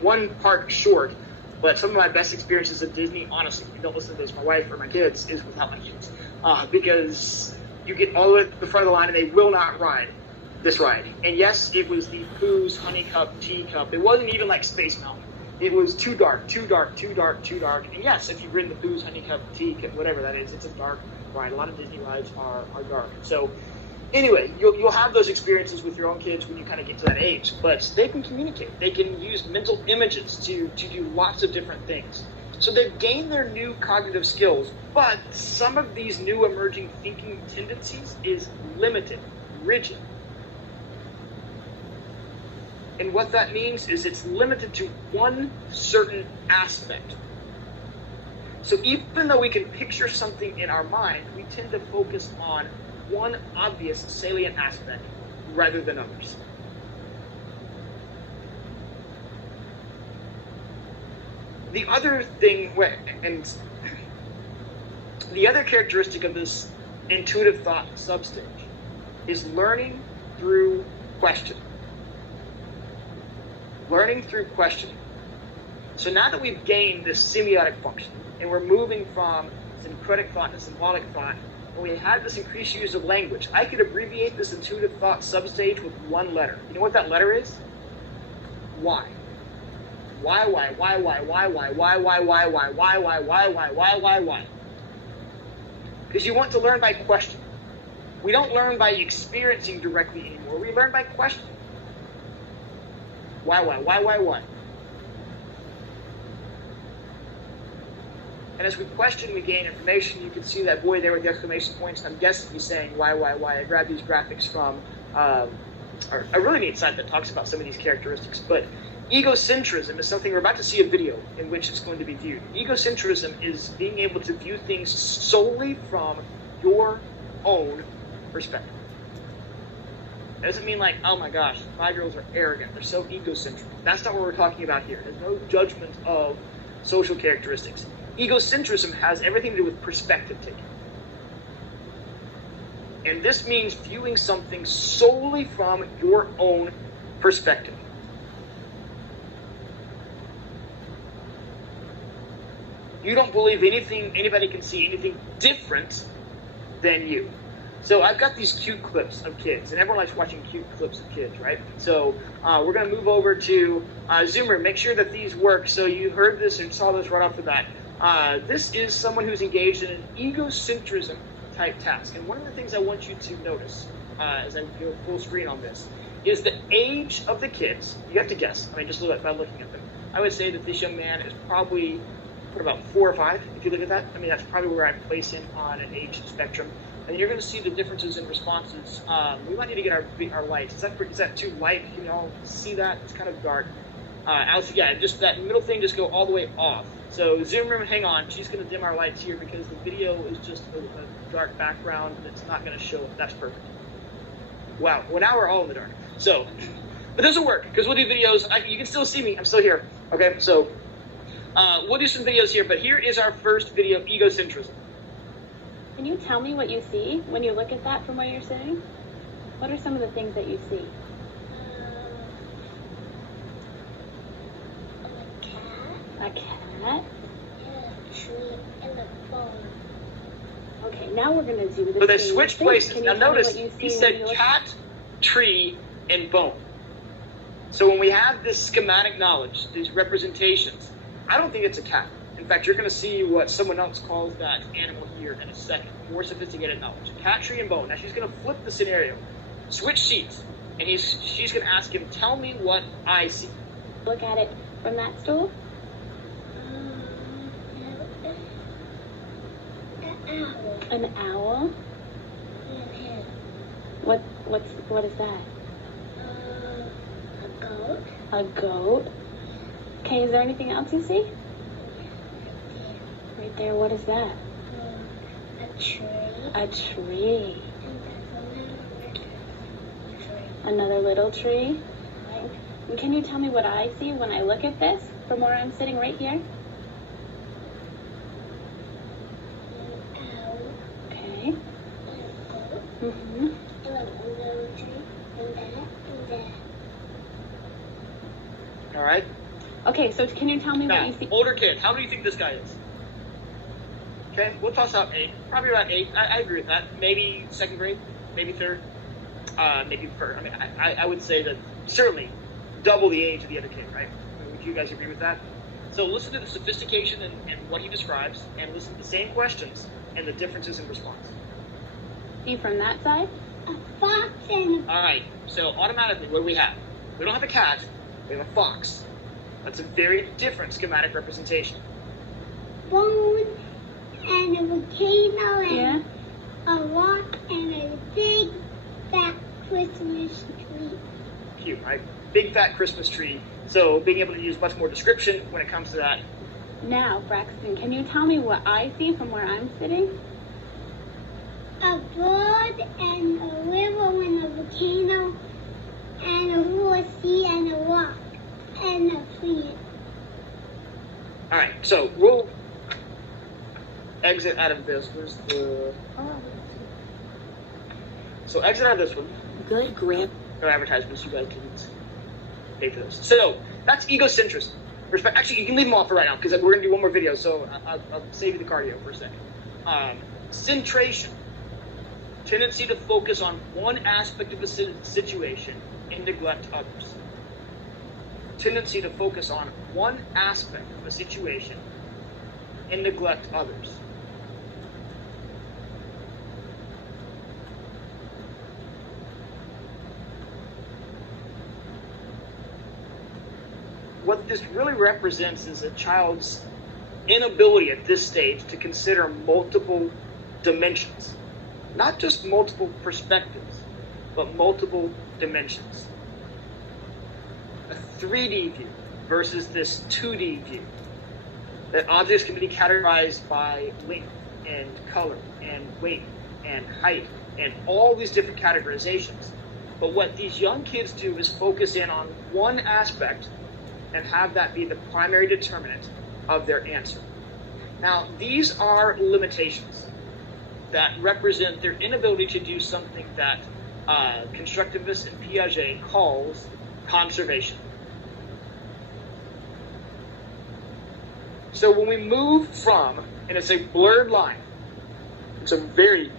one part short, but some of my best experiences at Disney, honestly, you don't listen to this, my wife or my kids, is without my kids. Because you get all the way to the front of the line and they will not ride this ride. And yes, it was the Pooh's Honey Cup Teacup. It wasn't even like Space Mountain. It was too dark. And yes, if you've ridden the Pooh's Honey Cup Teacup, whatever that is, it's a dark ride. A lot of Disney rides are dark. So anyway, you'll have those experiences with your own kids when you kind of get to that age. But they can communicate. They can use mental images to do lots of different things. So they've gained their new cognitive skills, but some of these new emerging thinking tendencies is limited, rigid. And what that means is it's limited to one certain aspect. So even though we can picture something in our mind, we tend to focus on one obvious salient aspect rather than others. The other thing, and the other characteristic of this intuitive thought substage is learning through questioning. Learning through questioning. So now that we've gained this semiotic function, and we're moving from syncretic thought to symbolic thought, and we have this increased use of language, I could abbreviate this intuitive thought substage with one letter. You know what that letter is? Why. Why? Because you want to learn by question. We don't learn by experiencing directly anymore. We learn by questioning. Why? And as we question, we gain information. You can see that boy there with the exclamation points. I'm guessing he's saying why. I grabbed these graphics from a really neat site that talks about some of these characteristics. But egocentrism is something we're about to see a video in which it's going to be viewed. Egocentrism is being able to view things solely from your own perspective. It doesn't mean like, oh my gosh, 5-year-olds are arrogant, they're so egocentric. That's not what we're talking about here. There's no judgment of social characteristics. Egocentrism has everything to do with perspective taking. And this means viewing something solely from your own perspective. You don't believe anybody can see anything different than you. So I've got these cute clips of kids, and everyone likes watching cute clips of kids, right? So we're going to move over to Zoomer. Make sure that these work. So you heard this and saw this right off the bat. This is someone who's engaged in an egocentrism type task. And one of the things I want you to notice as I go full screen on this is the age of the kids. You have to guess. I mean, just by looking at them. I would say that this young man is probably about 4 or 5, if you look at that. I mean, that's probably where I place him on an age spectrum. And you're going to see the differences in responses. We might need to get our lights. Is that too light? Can you all see that? It's kind of dark. Alex, yeah, just that middle thing, just go all the way off. So Zoom room, hang on. She's going to dim our lights here because the video is just a dark background that's not going to show it. That's perfect. Wow. Well, now we're all in the dark. So, but this will work because we'll do videos. You can still see me. I'm still here. Okay, so we'll do some videos here. But here is our first video, egocentrism. Can you tell me what you see when you look at that from where you're sitting? What are some of the things that you see? A cat. And a tree and a bone. Okay, now we're going to do the But they same switched thing. places. Can you Now tell me notice, what you he see when said you look- cat, tree, and bone. So when we have this schematic knowledge, these representations, I don't think it's a cat. In fact, you're going to see what someone else calls that animal here in a second. More sophisticated knowledge. Cat, tree, and bone. Now she's going to flip the scenario. Switch seats. And she's going to ask him, tell me what I see. Look at it from that stool. An owl. An owl. And a hen. What is that? A goat. A goat. Okay, is there anything else you see? Right there, what is that? A tree. A tree. And there's Another little tree. tree. Right? And can you tell me what I see when I look at this from where I'm sitting right here? An owl. Okay. And a goat. Mm-hmm. And a little tree. And that. All right? Okay, so can you tell me what Now, you see? older kid, how do you think this guy is? Okay, we'll toss out 8. Probably about 8. I agree with that. Maybe 2nd grade, maybe 3rd, maybe 1st. I mean, I would say that certainly double the age of the other kid, right? Would you guys agree with that? So listen to the sophistication and what he describes, and listen to the same questions and the differences in response. See from that side? A fox and All right, so automatically, what do we have? We don't have a cat, we have a fox. That's a very different schematic representation. a bone and a volcano and Yeah. a rock and a big fat Christmas tree. Cute, right? Big fat Christmas tree. So being able to use much more description when it comes to that. Now, Braxton, can you tell me what I see from where I'm sitting? A bird and a river and a volcano and a horsey and a rock and a tree. All right, so we'll exit out of this. Where's the? So exit out of this one. Good grip. No advertisements. You guys can pay for this. So that's egocentrism. Actually, you can leave them off for right now because we're gonna do one more video. So I'll save you the cardio for a second. Centration. Tendency to focus on one aspect of the situation and neglect others. Tendency to focus on one aspect of a situation and neglect others. What this really represents is a child's inability at this stage to consider multiple dimensions. Not just multiple perspectives, but multiple dimensions. A 3D view versus this 2D view. That objects can be categorized by length and color and weight and height and all these different categorizations. But what these young kids do is focus in on one aspect and have that be the primary determinant of their answer. Now, these are limitations that represent their inability to do something that constructivist and Piaget calls conservation. So when we move from, and it's a blurred line, it's a very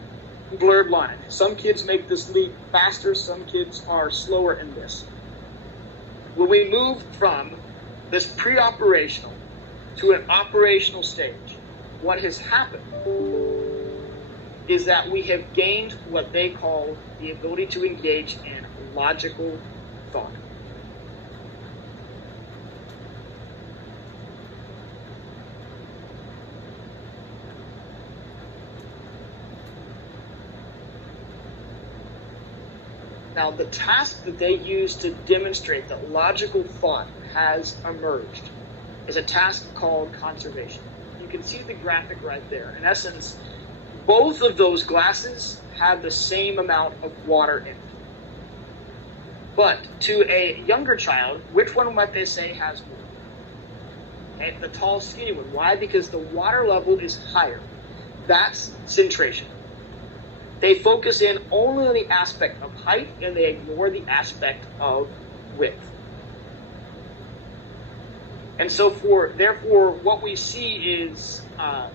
blurred line. Some kids make this leap faster, some kids are slower in this. When we move from this pre-operational to an operational stage, what has happened is that we have gained what they call the ability to engage in logical thought. Now, the task that they use to demonstrate that logical thought has emerged is a task called conservation. You can see the graphic right there. In essence, both of those glasses have the same amount of water in it. But to a younger child, which one might they say has more? Okay, the tall, skinny one. Why? Because the water level is higher. That's centration. They focus in only on the aspect of height, and they ignore the aspect of width. And so therefore, what we see is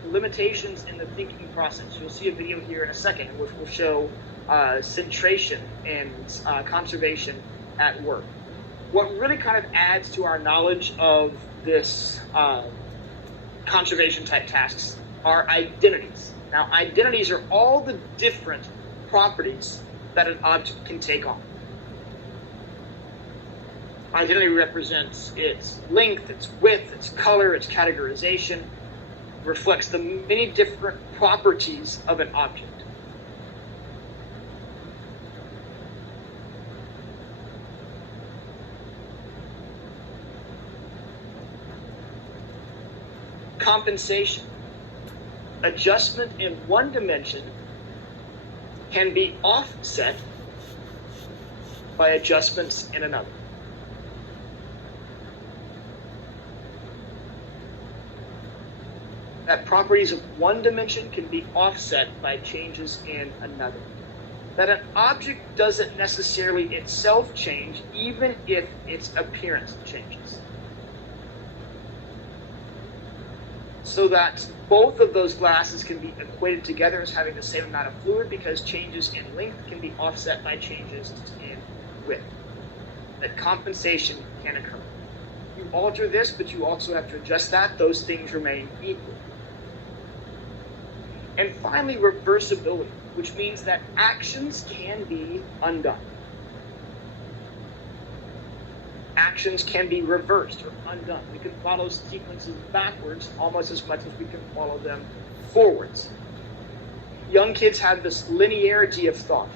limitations in the thinking process. You'll see a video here in a second, which will show centration and conservation at work. What really kind of adds to our knowledge of this conservation type tasks are identities. Now, identities are all the different properties that an object can take on. Identity represents its length, its width, its color, its categorization, reflects the many different properties of an object. Compensation. Adjustment in one dimension can be offset by adjustments in another. That properties of one dimension can be offset by changes in another. That an object doesn't necessarily itself change, even if its appearance changes. So that both of those glasses can be equated together as having the same amount of fluid, because changes in length can be offset by changes in width. That compensation can occur. You alter this, but you also have to adjust that. Those things remain equal. And finally, reversibility, which means that actions can be undone. Actions can be reversed or undone. We can follow sequences backwards almost as much as we can follow them forwards. Young kids have this linearity of thought,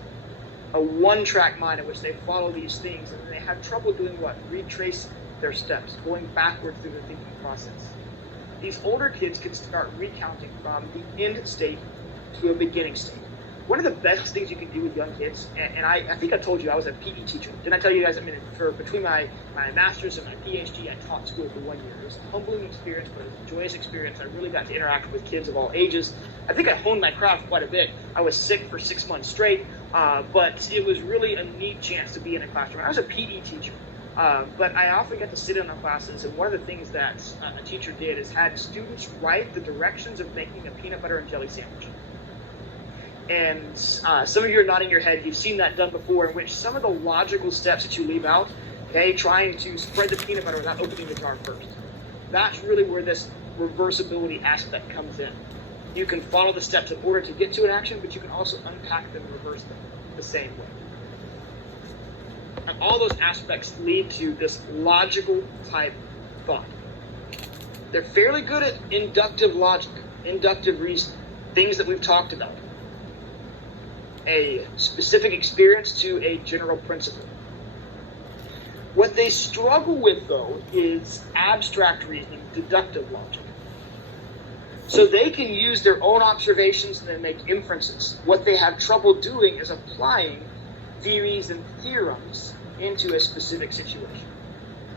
a one-track mind in which they follow these things, and they have trouble doing what? Retracing their steps, going backwards through the thinking process. These older kids can start recounting from the end state to a beginning state. One of the best things you can do with young kids, and I think I told you I was a PE teacher. Didn't I tell you guys? I mean, between my master's and my PhD, I taught school for 1 year. It was a humbling experience, but it was a joyous experience. I really got to interact with kids of all ages. I think I honed my craft quite a bit. I was sick for 6 months straight, but it was really a neat chance to be in a classroom. I was a PE teacher, but I often got to sit in our classes, and one of the things that a teacher did is had students write the directions of making a peanut butter and jelly sandwich. And some of you are nodding your head. You've seen that done before, in which some of the logical steps that you leave out, okay, trying to spread the peanut butter without opening the jar first. That's really where this reversibility aspect comes in. You can follow the steps in order to get to an action, but you can also unpack them and reverse them the same way. And all those aspects lead to this logical type thought. They're fairly good at inductive logic, inductive reasoning, things that we've talked about. A specific experience to a general principle. What they struggle with, though, is abstract reasoning, deductive logic. So they can use their own observations and then make inferences. What they have trouble doing is applying theories and theorems into a specific situation.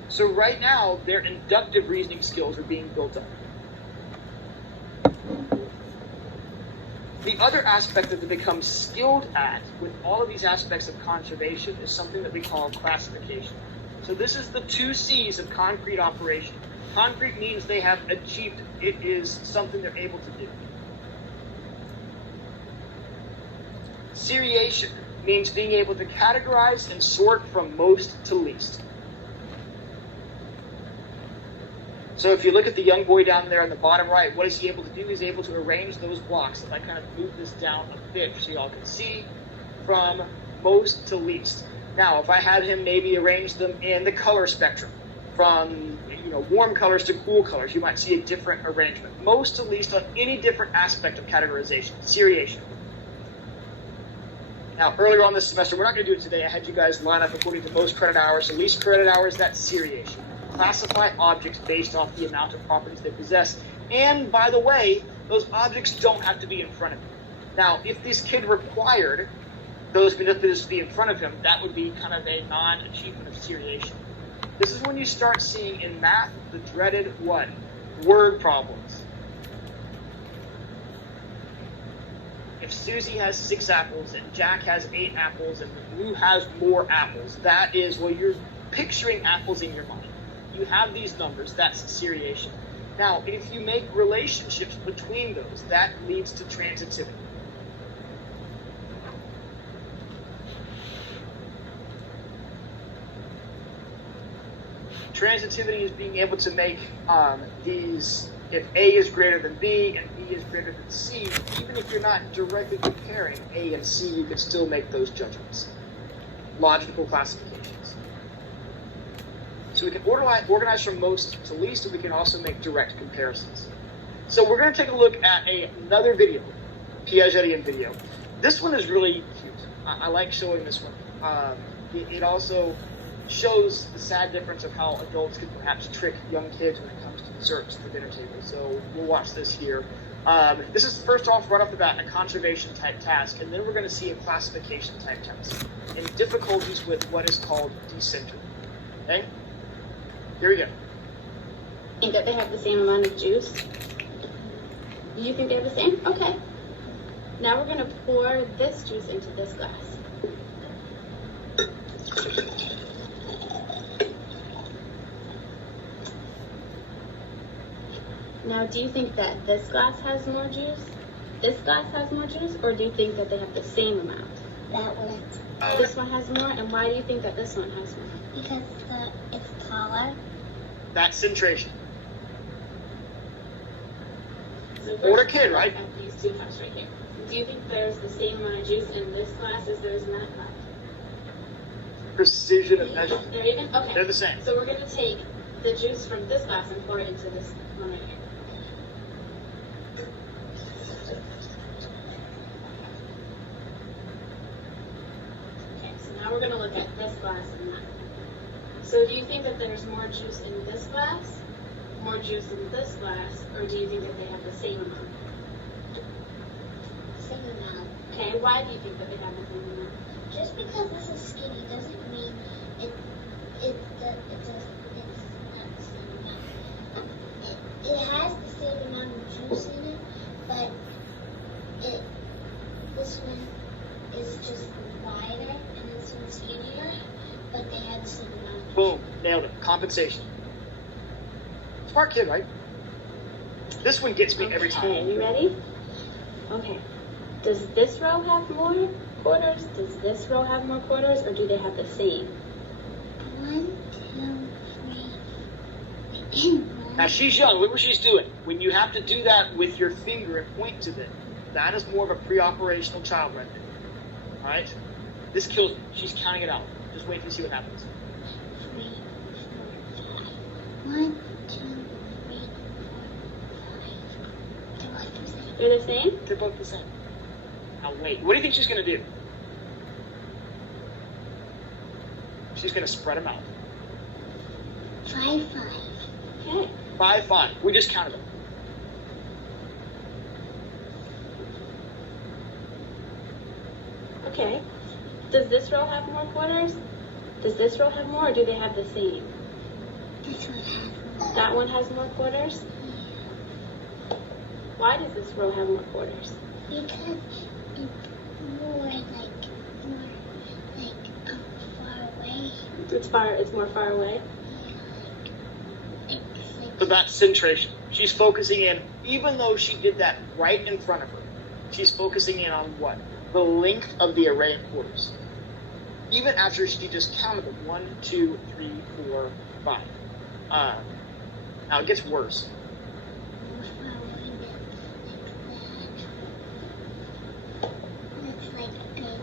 So right now, their inductive reasoning skills are being built up. The other aspect that they become skilled at with all of these aspects of conservation is something that we call classification. So this is the 2 C's of concrete operation. Concrete means they have achieved it. It is something they're able to do. Seriation means being able to categorize and sort from most to least. So if you look at the young boy down there in the bottom right, what is he able to do? He's able to arrange those blocks. If I kind of move this down a bit so y'all can see, from most to least. Now, if I had him maybe arrange them in the color spectrum, from warm colors to cool colors, you might see a different arrangement. Most to least on any different aspect of categorization, seriation. Now, earlier on this semester, we're not going to do it today. I had you guys line up according to most credit hours. So least credit hours, that's seriation. Classify objects based off the amount of properties they possess. And by the way, those objects don't have to be in front of you. Now, if this kid required those manipulatives to be in front of him, that would be kind of a non-achievement of seriation. This is when you start seeing in math the dreaded what? Word problems. If Susie has 6 apples and Jack has 8 apples and Lou has more apples, that is, well, you're picturing apples in your mind. You have these numbers, that's seriation. Now, if you make relationships between those, that leads to transitivity. Transitivity is being able to make these, if A is greater than B and B is greater than C, even if you're not directly comparing A and C, you can still make those judgments. Logical classifications. So we can organize from most to least, and we can also make direct comparisons. So we're going to take a look at another video, Piagetian video. This one is really cute. I like showing this one. It also shows the sad difference of how adults can perhaps trick young kids when it comes to desserts at the dinner table. So we'll watch this here. This is first off, right off the bat, a conservation type task, and then we're going to see a classification type task and difficulties with what is called decentering. Okay? Here we go. Think that they have the same amount of juice? Do you think they have the same? Okay. Now we're going to pour this juice into this glass. Now, do you think that this glass has more juice? This glass has more juice? Or do you think that they have the same amount? That one. This one has more? And why do you think that this one has more? Because it's taller. That's centration. So Older kid, right? At these 2 cups right here. Do you think there's the same amount of juice in this glass as there is in that cup? Precision of measurement. They're even? Okay. They're the same. So we're going to take the juice from this glass and pour it into this one right here. Okay, so now we're going to look at this glass and that. So do you think that there's more juice in this glass, more juice in this glass, or do you think that they have the same amount? Same amount. Okay, why do you think that they have the same amount? Just because this is skinny doesn't mean it's not the same amount. It has the same amount of juice in it, but this one is just wider and this one's skinnier, but they have the same amount. Boom, nailed it. Compensation. Smart kid, right? This one gets me every Okay, time. you ready? Okay. Does this row have more quarters? Does this row have more quarters? Or do they have the same? 1, 2, 3. Now she's young. Look what she's doing. When you have to do that with your finger and point to them, that is more of a pre-operational child right there. All right? This kills me. She's counting it out. Just wait to see what happens. 3, 4, 5. 1, 2, 3, 4, 5. They're the same? They're both the same. Now wait. What do you think she's going to do? She's going to spread them out. 5, 5. Okay. 5, 5. We just counted them. Okay. Does this row have more quarters? Does this row have more, or do they have the same? This one has more. That one has more quarters? Why does this row have more quarters? Because it's more far away. It's more far away? So that's centration. She's focusing in, even though she did that right in front of her, she's focusing in on what? The length of the array of quarters. Even after she just counted them, 1, 2, 3, 4, 5. Now it gets worse. More far away looks like bigger.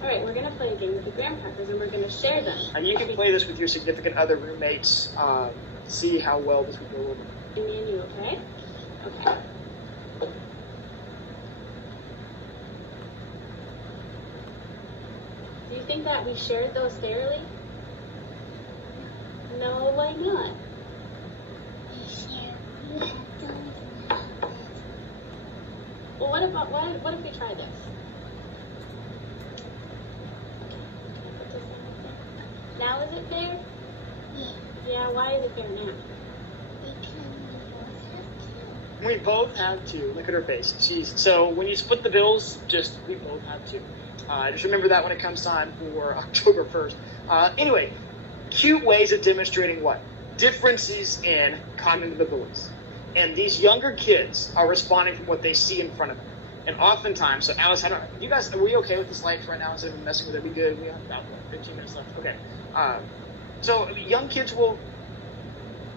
Alright, we're going to play a game with the graham crackers, and we're going to share them. And you can play this with your significant other roommates, see how well this would go over. Me and you, okay? Okay. Do you think that we shared those fairly? No, why not? You have those. Well, what if we try this? Now is it fair? Yeah. Yeah, why is it fair now? Because We both have to. Look at her face. So when you split the bills, we both have to. Just remember that when it comes time for October 1st. Anyway, cute ways of demonstrating what? Differences in cognitive abilities. And these younger kids are responding from what they see in front of them. And oftentimes, so Alice, are we okay with the slides right now instead of messing with it? We good? We have about 15 minutes left. Okay. So young kids will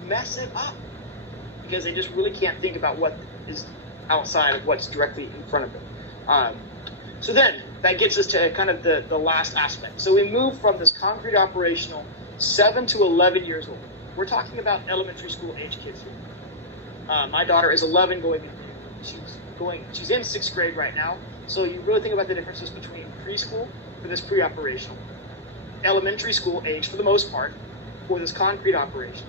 mess it up because they just really can't think about what is outside of what's directly in front of them. So then that gets us to kind of the last aspect. So we move from this concrete operational 7 to 11 years old. We're talking about elementary school age kids here. My daughter is 11 she's in 6th grade right now. So you really think about the differences between preschool for this pre-operational, elementary school age for the most part for this concrete operation.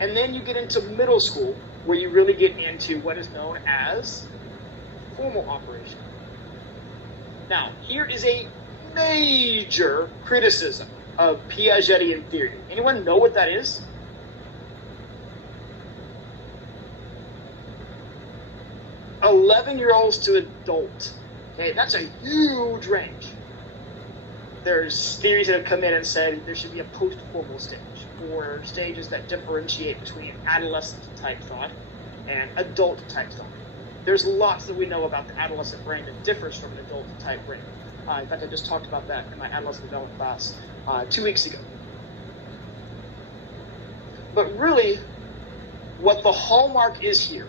And then you get into middle school where you really get into what is known as formal operation. Now, here is a major criticism of Piagetian theory. Anyone know what that is? $11-year-olds to adult. Okay, that's a huge range. There's theories that have come in and said there should be a post-formal stage, or stages that differentiate between adolescent-type thought and adult-type thought. There's lots that we know about the adolescent brain that differs from an adult-type brain. In fact, I just talked about that in my adolescent development class 2 weeks ago. But really, what the hallmark is here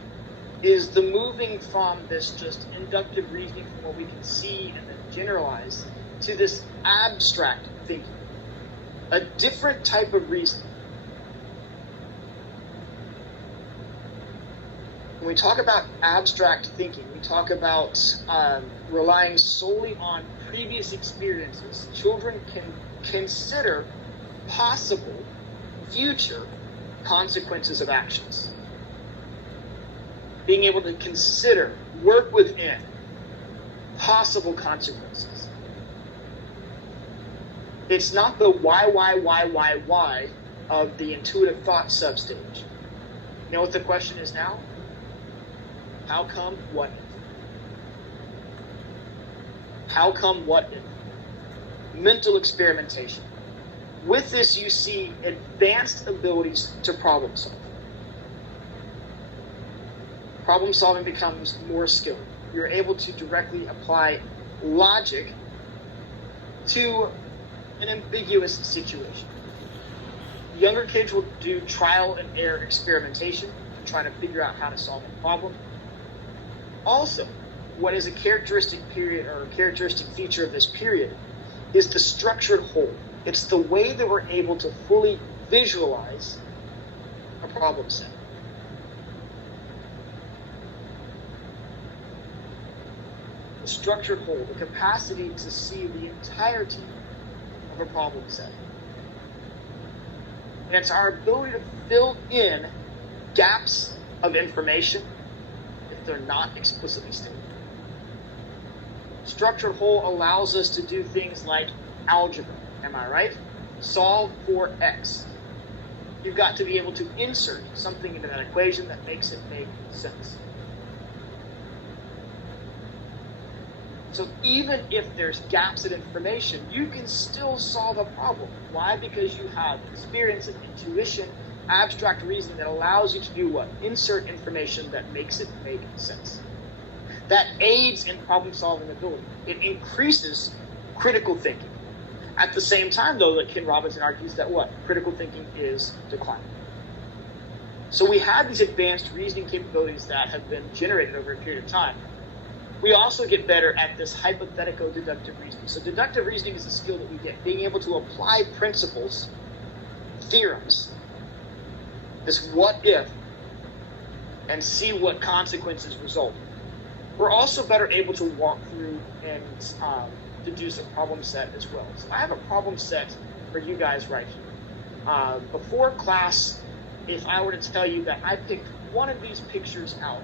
is the moving from this just inductive reasoning from what we can see and then generalize to this abstract thinking, a different type of reasoning. When we talk about abstract thinking, we talk about relying solely on previous experiences. Children can consider possible future consequences of actions. Being able to consider, work within possible consequences. It's not the why of the intuitive thought substage. You know what the question is now? How come, what if? How come, what if? Mental experimentation. With this, you see advanced abilities to problem solve. Problem solving becomes more skilled. You're able to directly apply logic to an ambiguous situation. Younger kids will do trial and error experimentation to try to figure out how to solve a problem. Also, what is a characteristic period or a characteristic feature of this period is the structured whole. It's the way that we're able to fully visualize a problem set. The structured whole, the capacity to see the entirety of a problem set. And it's our ability to fill in gaps of information, to they're not explicitly stated. Structured whole allows us to do things like algebra, am I right? Solve for x. You've got to be able to insert something into that equation that makes it make sense. So even if there's gaps in information, you can still solve a problem. Why? Because you have experience and intuition, abstract reasoning that allows you to do what? Insert information that makes it make sense. That aids in problem-solving ability. It increases critical thinking. At the same time, though, that Ken Robinson argues that what? Critical thinking is declining. So we have these advanced reasoning capabilities that have been generated over a period of time. We also get better at this hypothetico-deductive reasoning. So deductive reasoning is a skill that we get, being able to apply principles, theorems, this what if, and see what consequences result. We're also better able to walk through and deduce a problem set as well. So I have a problem set for you guys right here. Before class, if I were to tell you that I picked one of these pictures out,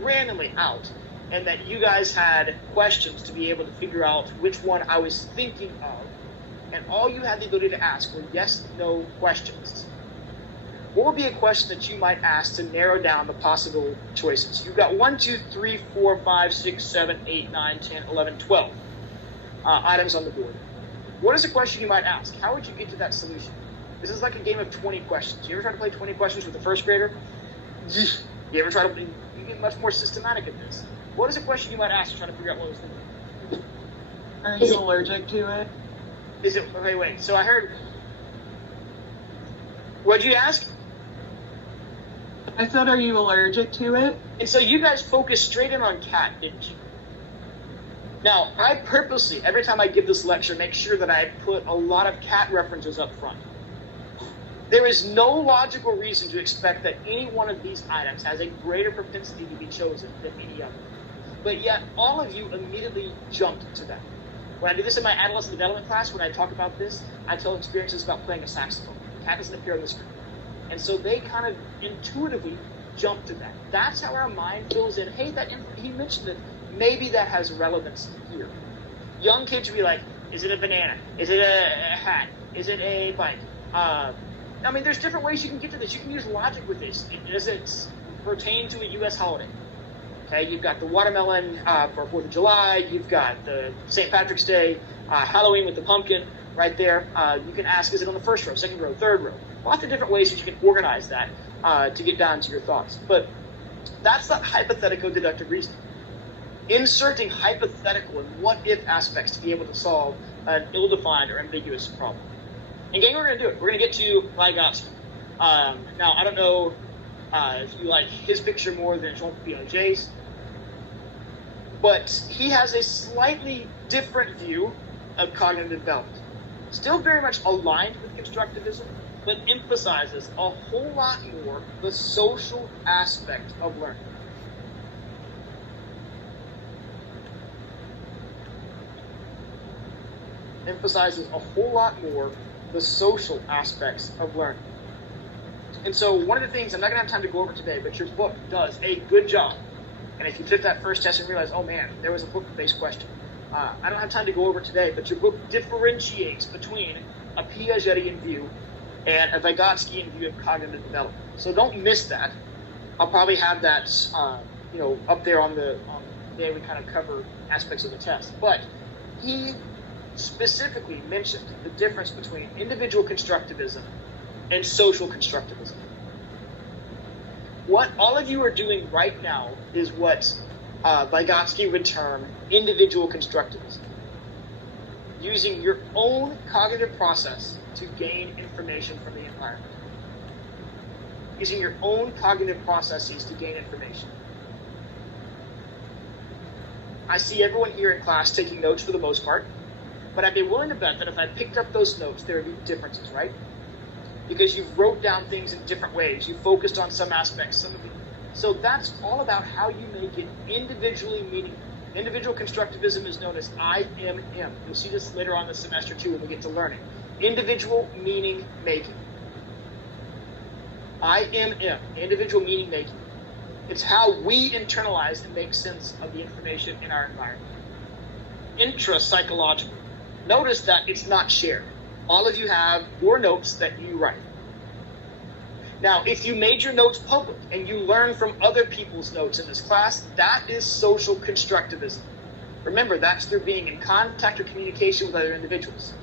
randomly out, and that you guys had questions to be able to figure out which one I was thinking of, and all you had the ability to ask were yes, no questions, what would be a question that you might ask to narrow down the possible choices? You've got 1, 2, 3, 4, 5, 6, 7, 8, 9, 10, 11, 12 items on the board. What is a question you might ask? How would you get to that solution? This is like a game of 20 questions. You ever try to play 20 questions with a first grader? You ever try to, you get much more systematic at this. What is a question you might ask to try to figure out what was thinking? Are you allergic to it? Is it, okay, wait, so I heard, what'd you ask? I said, are you allergic to it? And so you guys focused straight in on cat, didn't you? Now, I purposely, every time I give this lecture, make sure that I put a lot of cat references up front. There is no logical reason to expect that any one of these items has a greater propensity to be chosen than any other. But yet, all of you immediately jumped to that. When I do this in my adolescent development class, when I talk about this, I tell experiences about playing a saxophone. Cat doesn't appear on the screen. And so they kind of intuitively jump to that. That's how our mind fills in, hey, he mentioned it, maybe that has relevance here. Young kids would be like, is it a banana? Is it a hat? Is it a bike? I mean, there's different ways you can get to this. You can use logic with this. Does it pertain to a U.S. holiday? Okay, you've got the watermelon for 4th of July. You've got the St. Patrick's Day, Halloween with the pumpkin right there. You can ask, is it on the first row, second row, third row? Lots of different ways that you can organize that to get down to your thoughts. But that's the hypothetico-deductive reasoning. Inserting hypothetical and what-if aspects to be able to solve an ill-defined or ambiguous problem. And gang, we're going to do it. We're going to get to Vygotsky. Now, I don't know if you like his picture more than Jean Piaget's, but he has a slightly different view of cognitive development. Still very much aligned with constructivism, but emphasizes a whole lot more the social aspect of learning. Emphasizes a whole lot more the social aspects of learning. And so one of the things I'm not going to have time to go over today, but your book does a good job. And if you took that first test and realized, oh man, there was a book-based question, I don't have time to go over today, but your book differentiates between a Piagetian view and a Vygotskian view of cognitive development. So don't miss that. I'll probably have that, up there on the day we kind of cover aspects of the test. But he specifically mentioned the difference between individual constructivism and social constructivism. What all of you are doing right now is what Vygotsky would term individual constructivism. Using your own cognitive process to gain information from the environment. Using your own cognitive processes to gain information. I see everyone here in class taking notes for the most part, but I'd be willing to bet that if I picked up those notes, there would be differences, right? Because you wrote down things in different ways. You focused on some aspects, some of it. So that's all about how you make it individually meaningful. Individual constructivism is known as IMM. You'll see this later on in the semester too when we get to learning. Individual meaning making. IMM, individual meaning making. It's how we internalize and make sense of the information in our environment. Intra-psychological. Notice that it's not shared. All of you have your notes that you write. Now, if you made your notes public and you learn from other people's notes in this class, that is social constructivism. Remember, that's through being in contact or communication with other individuals.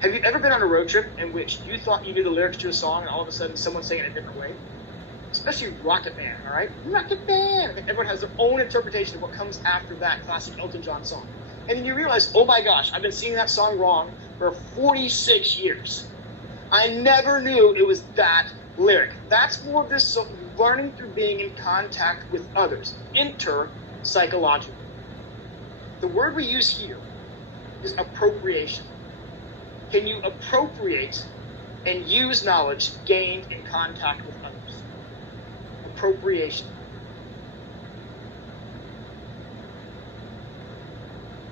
Have you ever been on a road trip in which you thought you knew the lyrics to a song and all of a sudden someone's saying it a different way? Especially Rocket Man, all right? Rocket Man! Everyone has their own interpretation of what comes after that classic Elton John song. And then you realize, oh my gosh, I've been singing that song wrong for 46 years. I never knew it was that lyric. That's more of this learning through being in contact with others. Inter-psychological. The word we use here is appropriation. Can you appropriate and use knowledge gained in contact with others? Appropriation.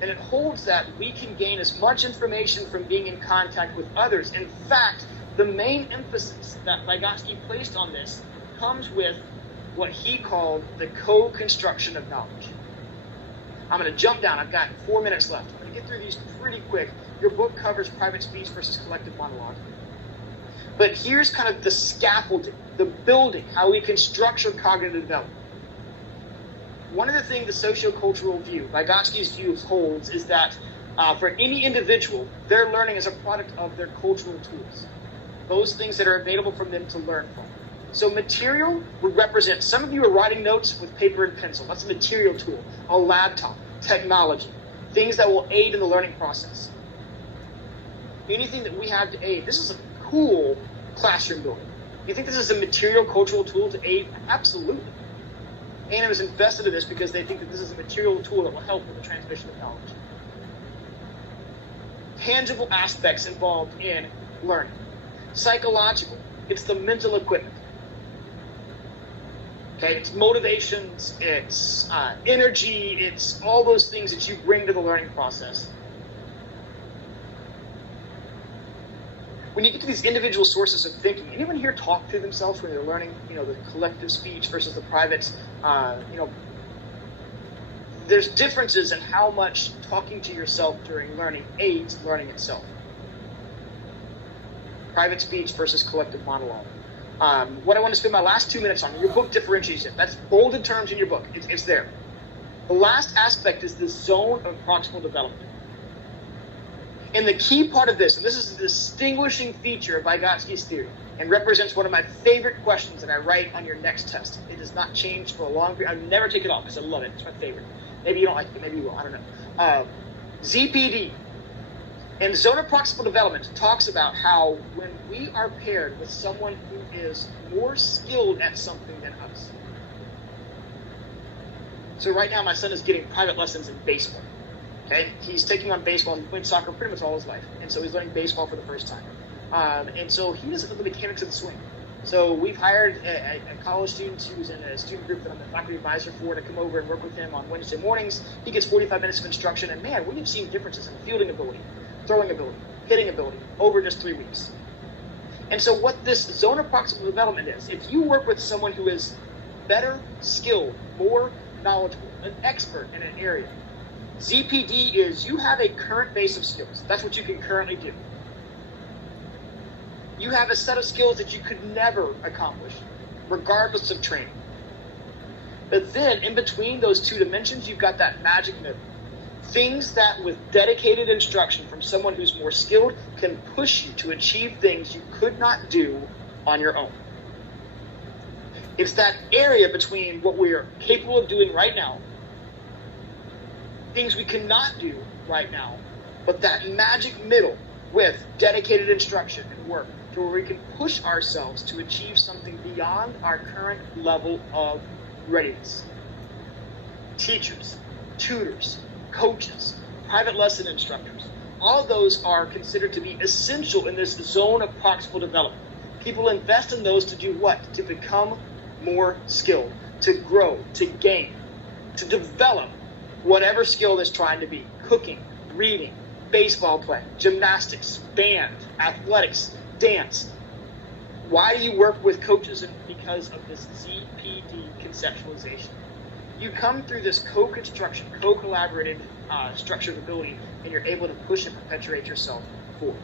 And it holds that we can gain as much information from being in contact with others. In fact, the main emphasis that Vygotsky placed on this comes with what he called the co-construction of knowledge. I'm going to jump down. I've got 4 minutes left. I'm going to get through these pretty quick. Your book covers private speech versus collective monologue. But here's kind of the scaffolding, the building, how we can structure cognitive development. One of the things the sociocultural view, Vygotsky's view, holds is that for any individual, their learning is a product of their cultural tools. Those things that are available for them to learn from. So material would represent, some of you are writing notes with paper and pencil. That's a material tool. A laptop, technology, things that will aid in the learning process. Anything that we have to aid. This is a cool classroom building. You think this is a material cultural tool to aid? Absolutely. A&M is invested in this because they think that this is a material tool that will help with the transmission of knowledge. Tangible aspects involved in learning. Psychological. It's the mental equipment. Okay, it's motivations, it's energy, it's all those things that you bring to the learning process. When you get to these individual sources of thinking, anyone here talk to themselves when they're learning, the collective speech versus the private, there's differences in how much talking to yourself during learning aids learning itself. Private speech versus collective monologue. What I want to spend my last 2 minutes on, your book differentiates it. That's bolded terms in your book. It's there. The last aspect is the zone of proximal development. And the key part of this, and this is the distinguishing feature of Vygotsky's theory, and represents one of my favorite questions that I write on your next test. It does not change for a long period. I never take it off because I love it. It's my favorite. Maybe you don't like it. Maybe you will. I don't know. ZPD and zone of proximal development talks about how when we are paired with someone who is more skilled at something than us. So right now my son is getting private lessons in baseball. Okay, he's taking on baseball and playing soccer pretty much all his life, and so he's learning baseball for the first time. And so he doesn't know the mechanics of the swing. So we've hired a college student who's in a student group that I'm the faculty advisor for to come over and work with him on Wednesday mornings. He gets 45 minutes of instruction, and man, we've seen differences in fielding ability, throwing ability, hitting ability over just 3 weeks. And so what this zone of proximal development is, if you work with someone who is better skilled, more knowledgeable, an expert in an area, ZPD is you have a current base of skills. That's what you can currently do. You have a set of skills that you could never accomplish, regardless of training. But then, in between those two dimensions, you've got that magic middle. Things that, with dedicated instruction from someone who's more skilled, can push you to achieve things you could not do on your own. It's that area between what we are capable of doing right now, things we cannot do right now, but that magic middle with dedicated instruction and work to where we can push ourselves to achieve something beyond our current level of readiness. Teachers, tutors, coaches, private lesson instructors, all of those are considered to be essential in this zone of proximal development. People invest in those to do what? To become more skilled, to grow, to gain, to develop whatever skill that's trying to be. Cooking, reading, baseball playing, gymnastics, band, athletics, dance. Why do you work with coaches? And because of this ZPD conceptualization. You come through this co-construction, co-collaborative structure of ability, and you're able to push and perpetuate yourself forward.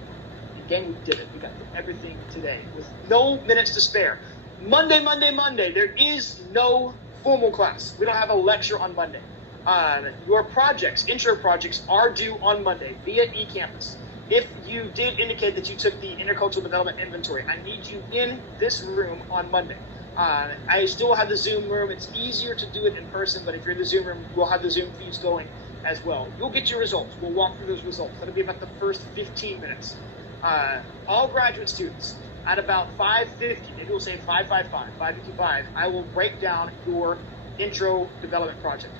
Again, we did it. We got through everything today with no minutes to spare. Monday. There is no formal class. We don't have a lecture on Monday. Your projects, intro projects, are due on Monday via eCampus. If you did indicate that you took the intercultural development inventory, I need you in this room on Monday. I still have the Zoom room. It's easier to do it in person, but if you're in the Zoom room, we'll have the Zoom feeds going as well. You'll get your results. We'll walk through those results. That'll be about the first 15 minutes. All graduate students, at about 5:50, maybe we'll say 5:55, I will break down your intro development project.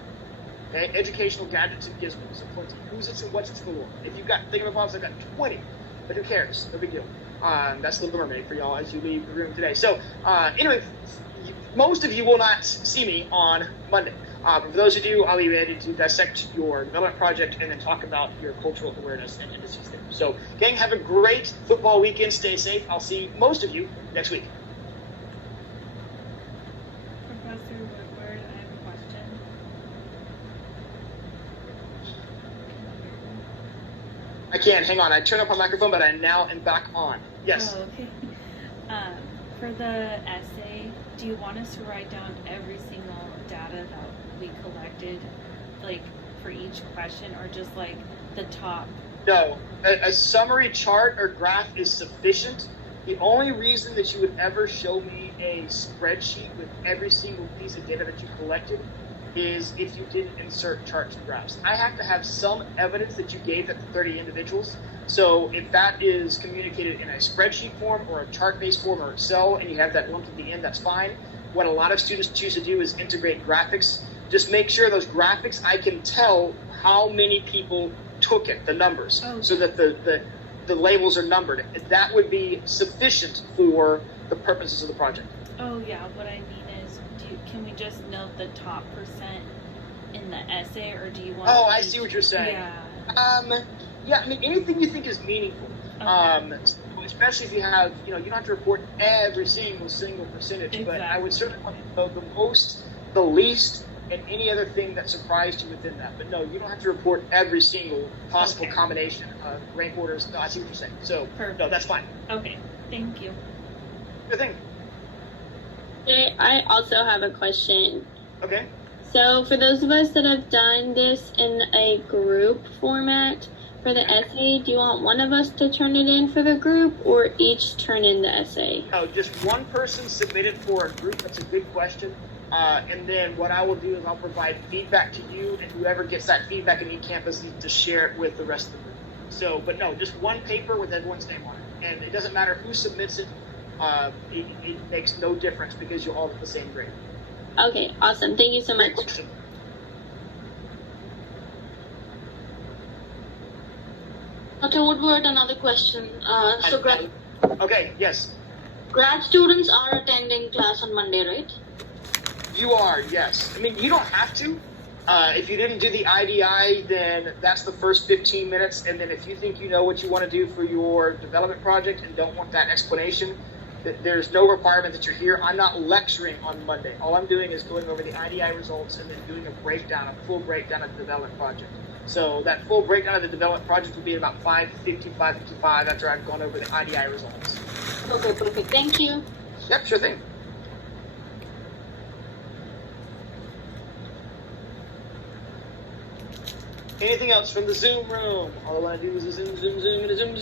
Okay? Educational gadgets and gizmos, plenty. Who's it's and what's it's galore. If you've got thingamabobs, I've got 20, but who cares? No big deal. That's Little Mermaid for y'all as you leave the room today. So, anyway, most of you will not see me on Monday. But for those who do, I'll be ready to dissect your development project and then talk about your cultural awareness and indices there. So, gang, have a great football weekend. Stay safe. I'll see most of you next week. Professor Woodward, I have a question. I can. Hang on. I turned up my microphone, but I now am back on. Yes. Oh, okay. For the essay, do you want us to write down every single data that we collected, like for each question, or just like the top? No. A summary chart or graph is sufficient. The only reason that you would ever show me a spreadsheet with every single piece of data that you collected is if you didn't insert charts and graphs. I have to have some evidence that you gave that to 30 individuals. So if that is communicated in a spreadsheet form or a chart-based form or Excel, and you have that lumped at the end, that's fine. What a lot of students choose to do is integrate graphics. Just make sure those graphics, I can tell how many people took it, the numbers, so that the labels are numbered. That would be sufficient for the purposes of the project. Oh yeah, what I mean is, can we just note the top percent in the essay, or do you want? Oh, I see what you're saying. Yeah. Yeah, I mean, anything you think is meaningful. Okay. Especially if you have, you don't have to report every single percentage, Exactly. but I would certainly want to know the most, the least, and any other thing that surprised you within that. But no, you don't have to report every single possible combination of rank orders. No, I see what you're saying. So, Perfect. No, that's fine. Okay, thank you. Good thing. Okay, I also have a question. Okay. So for those of us that have done this in a group format, for the essay, do you want one of us to turn it in for the group, or each turn in the essay? No, just one person submitted for a group. That's a good question. And then what I will do is I'll provide feedback to you, and whoever gets that feedback in eCampus needs to share it with the rest of the group. So, but no, just one paper with everyone's name on it. And it doesn't matter who submits it. It makes no difference because you're all at the same grade. Okay, awesome. Thank you so much. Great question. Dr. Woodward, another question. Okay, yes. Grad students are attending class on Monday, right? You are, yes. I mean, you don't have to. If you didn't do the IDI, then that's the first 15 minutes. And then if you think you know what you want to do for your development project and don't want that explanation, there's no requirement that you're here. I'm not lecturing on Monday. All I'm doing is going over the IDI results and then doing a breakdown, a full breakdown of the development project. So that full breakdown of the development project will be about 5:50, 5:55 after I've gone over the IDI results. Okay, perfect. Thank you. Yep, sure thing. Anything else from the Zoom room? All I want to do is a Zoom, and a Zoom.